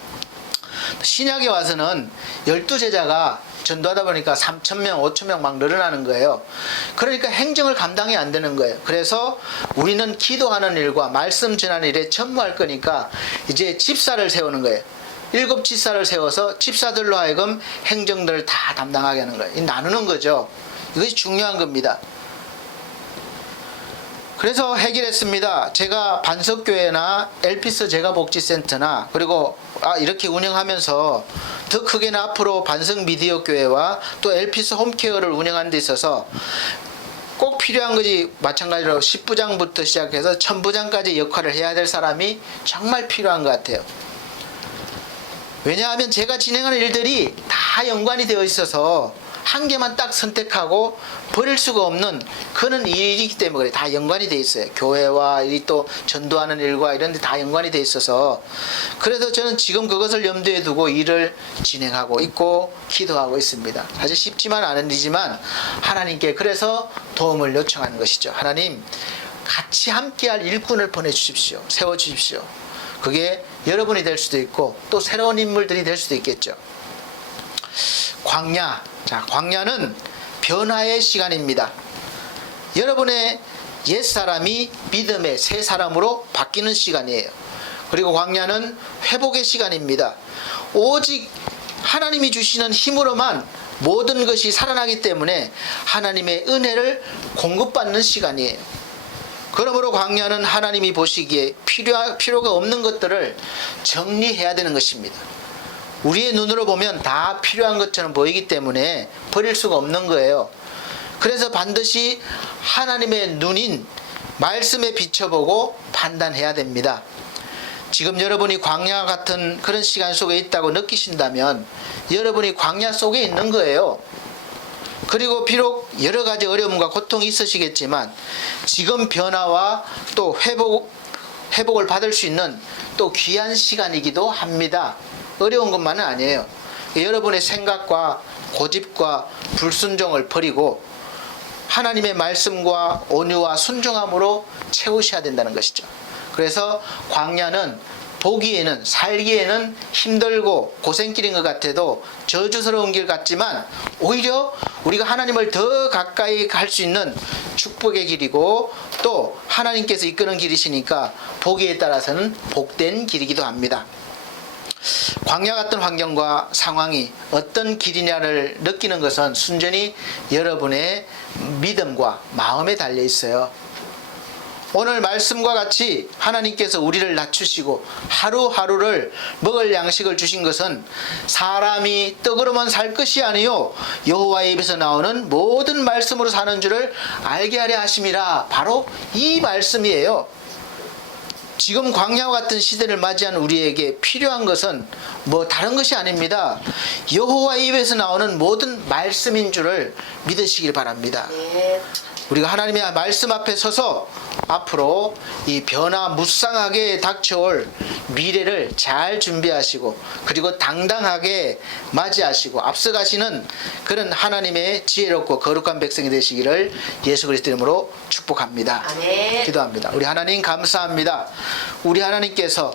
신약에 와서는 12제자가 전도하다 보니까 3,000명, 5,000명 막 늘어나는 거예요. 그러니까 행정을 감당이 안 되는 거예요. 그래서 우리는 기도하는 일과 말씀 전하는 일에 전무할 거니까 이제 집사를 세우는 거예요. 7 집사를 세워서 집사들로 하여금 행정들을 다 담당하게 하는 거예요. 나누는 거죠. 이것이 중요한 겁니다. 그래서 해결했습니다. 제가 반석교회나 엘피스 재가복지센터나 그리고 이렇게 운영하면서 더 크게는 앞으로 반석 미디어 교회와 또 엘피스 홈케어를 운영하는 데 있어서 꼭 필요한 것이 마찬가지로 10부장부터 시작해서 1000부장까지 역할을 해야 될 사람이 정말 필요한 것 같아요. 왜냐하면 제가 진행하는 일들이 다 연관이 되어 있어서 한 개만 딱 선택하고 버릴 수가 없는 그런 일이기 때문에 다 연관이 돼 있어요. 교회와 이 또 전도하는 일과 이런 데 다 연관이 돼 있어서 그래서 저는 지금 그것을 염두에 두고 일을 진행하고 있고 기도하고 있습니다. 사실 쉽지만 않은 일이지만 하나님께 그래서 도움을 요청하는 것이죠. 하나님 같이 함께할 일꾼을 보내주십시오. 세워주십시오. 그게 여러분이 될 수도 있고 또 새로운 인물들이 될 수도 있겠죠. 광야. 자, 광야는 변화의 시간입니다. 여러분의 옛사람이 믿음의 새 사람으로 바뀌는 시간이에요. 그리고 광야는 회복의 시간입니다. 오직 하나님이 주시는 힘으로만 모든 것이 살아나기 때문에 하나님의 은혜를 공급받는 시간이에요. 그러므로 광야는 하나님이 보시기에 필요가 없는 것들을 정리해야 되는 것입니다. 우리의 눈으로 보면 다 필요한 것처럼 보이기 때문에 버릴 수가 없는 거예요. 그래서 반드시 하나님의 눈인 말씀에 비춰보고 판단해야 됩니다. 지금 여러분이 광야 같은 그런 시간 속에 있다고 느끼신다면 여러분이 광야 속에 있는 거예요. 그리고 비록 여러 가지 어려움과 고통이 있으시겠지만 지금 변화와 또 회복을 받을 수 있는 또 귀한 시간이기도 합니다. 어려운 것만은 아니에요. 여러분의 생각과 고집과 불순종을 버리고 하나님의 말씀과 온유와 순종함으로 채우셔야 된다는 것이죠. 그래서 광야는 보기에는 살기에는 힘들고 고생길인 것 같아도 저주스러운 길 같지만 오히려 우리가 하나님을 더 가까이 갈 수 있는 축복의 길이고 또 하나님께서 이끄는 길이시니까 보기에 따라서는 복된 길이기도 합니다. 광야 같은 환경과 상황이 어떤 길이냐를 느끼는 것은 순전히 여러분의 믿음과 마음에 달려 있어요. 오늘 말씀과 같이 하나님께서 우리를 낮추시고 하루하루를 먹을 양식을 주신 것은 사람이 떡으로만 살 것이 아니요 여호와의 입에서 나오는 모든 말씀으로 사는 줄을 알게 하려 하심이라. 바로 이 말씀이에요. 지금 광야와 같은 시대를 맞이한 우리에게 필요한 것은 뭐 다른 것이 아닙니다. 여호와의 입에서 나오는 모든 말씀인 줄을 믿으시길 바랍니다. 우리가 하나님의 말씀 앞에 서서 앞으로 이 변화무쌍하게 닥쳐올 미래를 잘 준비하시고 그리고 당당하게 맞이하시고 앞서가시는 그런 하나님의 지혜롭고 거룩한 백성이 되시기를 예수 그리스도 이름으로 축복합니다. 아멘. 기도합니다. 우리 하나님 감사합니다. 우리 하나님께서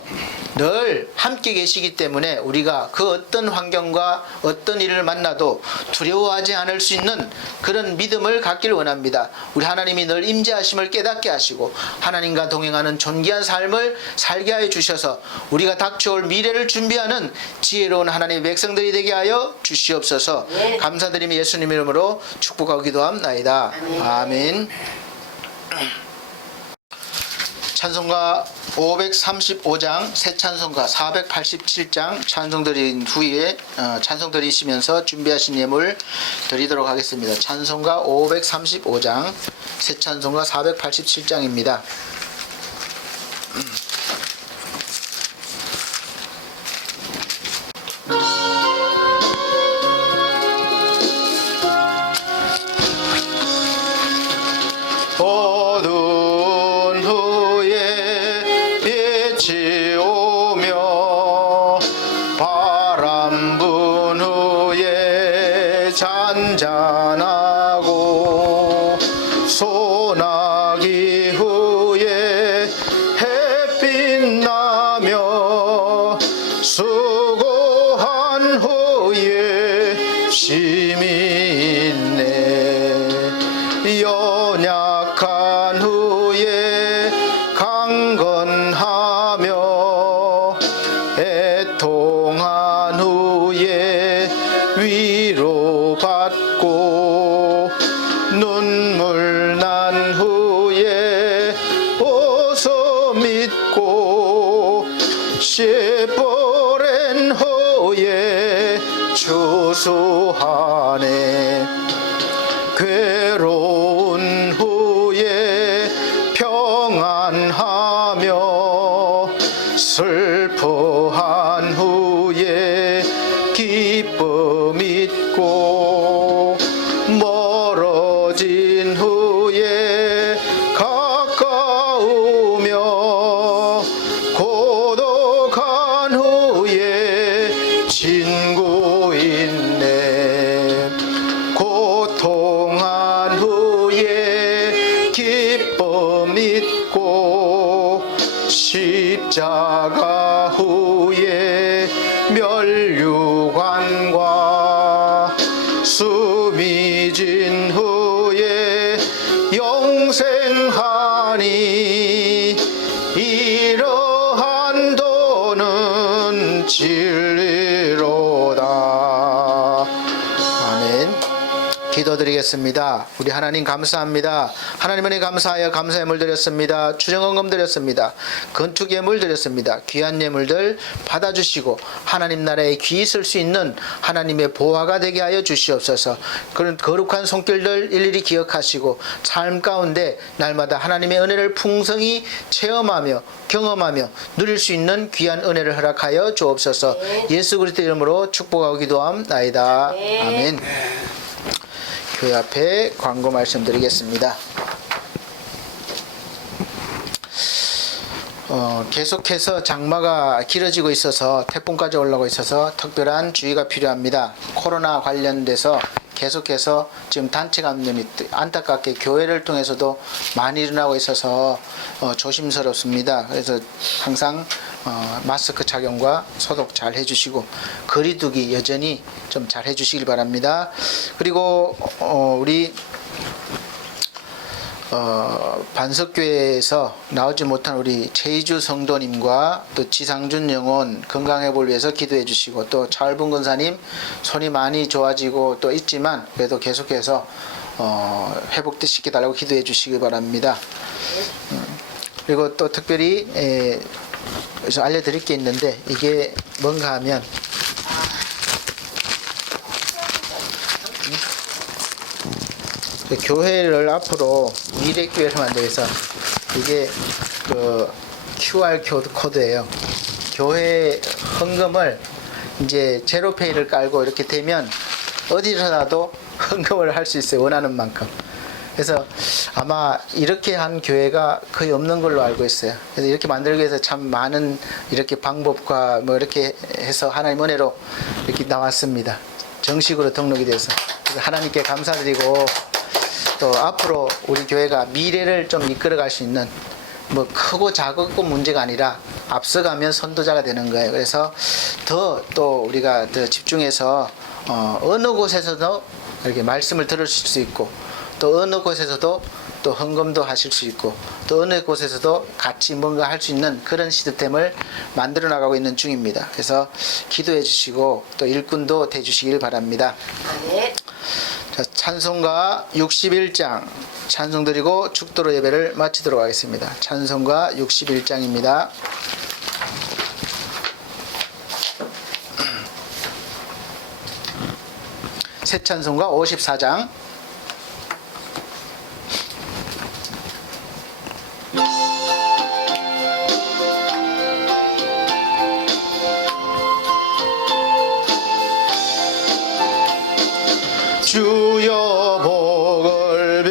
늘 함께 계시기 때문에 우리가 그 어떤 환경과 어떤 일을 만나도 두려워하지 않을 수 있는 그런 믿음을 갖기를 원합니다. 우리 하나님이 늘 임재하심을 깨닫게 하시고 하나님과 동행하는 존귀한 삶을 살게 하여 주셔서 우리가 닥쳐올 미래를 준비하는 지혜로운 하나님의 백성들이 되게 하여 주시옵소서. 감사드리며 예수님 이름으로 축복하고 기도합나이다. 아멘. 찬송가 535장, 새 찬송가 487장 찬송 드린 후에 찬송 드리시면서 준비하신 예물 드리도록 하겠습니다. 찬송가 535장, 새 찬송가 487장입니다. 어두운 후에 빛이 오며 바람 분 후에 잔잔하고 소나기 후에 햇빛 나며 수고한 후에 쉼이 있네. 연약한 후에 강건하며 애통한 후에 위로받고 눈물 난 후에 어서 믿고 씨뿌린 후에 추수하네. 괴로운 후에 평안하며 슬퍼한 후에 기쁨 있고 멀어진 후에 가까우며 고독한 후에 친구 있네. 고통한 후에 기쁨 있고 십자가 후에 멸류관과 숨이 진 후에 영생하니 이러한 도는 진리로다. 아멘. 기도드리겠습니다. 우리 하나님 감사합니다. 하나님 은혜 감사하여 감사의 물 드렸습니다. 추정헌금 드렸습니다. 건축 예물 드렸습니다. 귀한 예물들 받아주시고 하나님 나라에 귀 있을 수 있는 하나님의 보화가 되게 하여 주시옵소서. 그런 거룩한 손길들 일일이 기억하시고 삶 가운데 날마다 하나님의 은혜를 풍성히 체험하며 경험하며 누릴 수 있는 귀한 은혜를 허락하여 주옵소서. 예수 그리스도 이름으로 축복하고 기도함나이다. 아멘. 교회 앞에 광고 말씀드리겠습니다. 계속해서 장마가 길어지고 있어서 태풍까지 올라오고 있어서 특별한 주의가 필요합니다. 코로나 관련돼서 계속해서 지금 단체 감염이 안타깝게 교회를 통해서도 많이 일어나고 있어서 조심스럽습니다. 그래서 항상 마스크 착용과 소독 잘 해주시고 거리두기 여전히 좀 잘 해주시길 바랍니다. 그리고 우리 반석교회에서 나오지 못한 우리 최희주 성도님과 또 지상준 영혼 건강회복을 위해서 기도해 주시고 또 차을분 권사님 손이 많이 좋아지고 또 있지만 그래도 계속해서 회복시켜 달라고 기도해 주시기 바랍니다. 그리고 또 특별히 그래서 알려드릴 게 있는데 이게 뭔가 하면 교회를 앞으로 미래교회를 만들기 위해서 이게 그 QR 코드예요. 교회 헌금을 이제 제로페이를 깔고 이렇게 되면 어디서라도 헌금을 할 수 있어요. 원하는 만큼. 그래서 아마 이렇게 한 교회가 거의 없는 걸로 알고 있어요. 그래서 이렇게 만들기 위해서 참 많은 이렇게 방법과 뭐 이렇게 해서 하나님 은혜로 이렇게 나왔습니다. 정식으로 등록이 돼서. 그래서 하나님께 감사드리고 또 앞으로 우리 교회가 미래를 좀 이끌어갈 수 있는 뭐 크고 작고 문제가 아니라 앞서가면 선도자가 되는 거예요. 그래서 더 또 우리가 더 집중해서 어느 곳에서도 이렇게 말씀을 들을 수 있고 또 어느 곳에서도 또 헌금도 하실 수 있고 또 어느 곳에서도 같이 뭔가 할 수 있는 그런 시스템을 만들어 나가고 있는 중입니다. 그래서 기도해 주시고 또 일꾼도 돼 주시길 바랍니다. 아멘. 자, 찬송가 61장 찬송 드리고 축도로 예배를 마치도록 하겠습니다. 찬송가 61장입니다. 새 찬송가 54장 주여 복을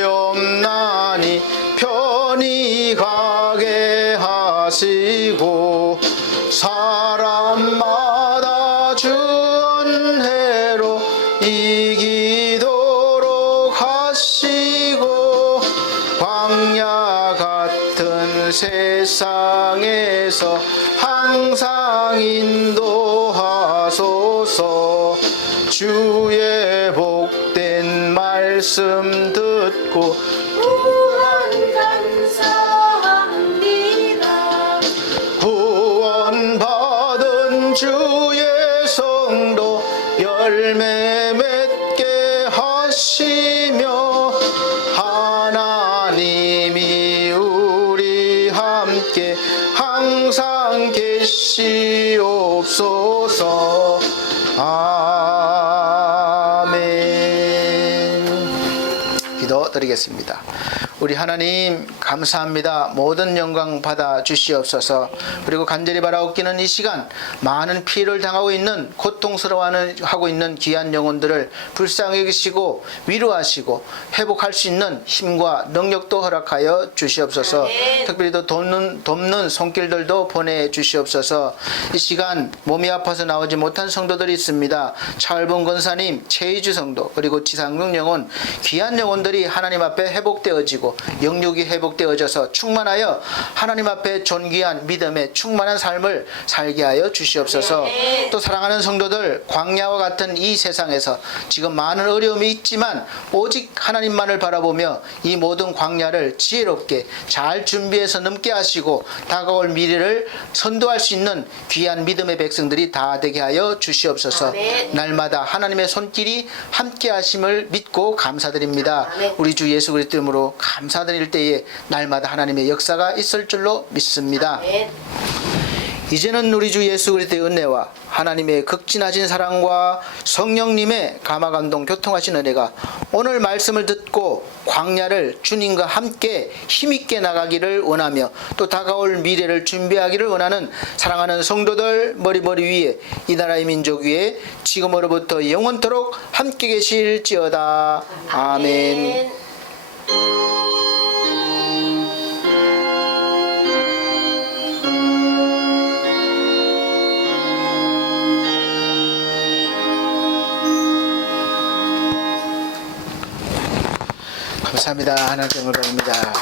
비옵나니 편히 가게 하시고 사람마다 주 은혜로 이기도록 하시고 광야 같은 세상에서 항상 인도하소서. 주의 복된 말씀 듣고 무한 감사합니다. 구원받은 주의 성도 열매 맺게 하시며 하나님이 우리 함께 항상 계시옵소서. 아멘. 기도 드리겠습니다. 우리 하나님 감사합니다. 모든 영광 받아 주시옵소서. 그리고 간절히 바라옵기는 이 시간 많은 피해를 당하고 있는 고통스러워하고 있는 귀한 영혼들을 불쌍히 여기시고 위로하시고 회복할 수 있는 힘과 능력도 허락하여 주시옵소서. 특별히 또 돕는 손길들도 보내주시옵소서. 이 시간 몸이 아파서 나오지 못한 성도들이 있습니다. 차을봉 권사님, 최희주 성도, 그리고 지상국 영혼, 귀한 영혼들이 하나님 앞에 회복되어지고 영육이 회복되어져서 충만하여 하나님 앞에 존귀한 믿음의 충만한 삶을 살게 하여 주시옵소서. 또 사랑하는 성도들, 광야와 같은 이 세상에서 지금 많은 어려움이 있지만 오직 하나님만을 바라보며 이 모든 광야를 지혜롭게 잘 준비해서 넘게 하시고 다가올 미래를 선도할 수 있는 귀한 믿음의 백성들이 다 되게 하여 주시옵소서. 아멘. 날마다 하나님의 손길이 함께 하심을 믿고 감사드립니다. 아멘. 우리 주 예수 그리스도 이름으로 감사드릴 때에 날마다 하나님의 역사가 있을 줄로 믿습니다. 아멘. 이제는 우리 주 예수 그리스도의 은혜와 하나님의 극진하신 사랑과 성령님의 감화감동 교통하신 은혜가 오늘 말씀을 듣고 광야를 주님과 함께 힘있게 나가기를 원하며 또 다가올 미래를 준비하기를 원하는 사랑하는 성도들 머리 위에 이 나라의 민족 위에 지금으로부터 영원토록 함께 계실지어다. 아멘. 감사합니다. 하나님께 영광입니다.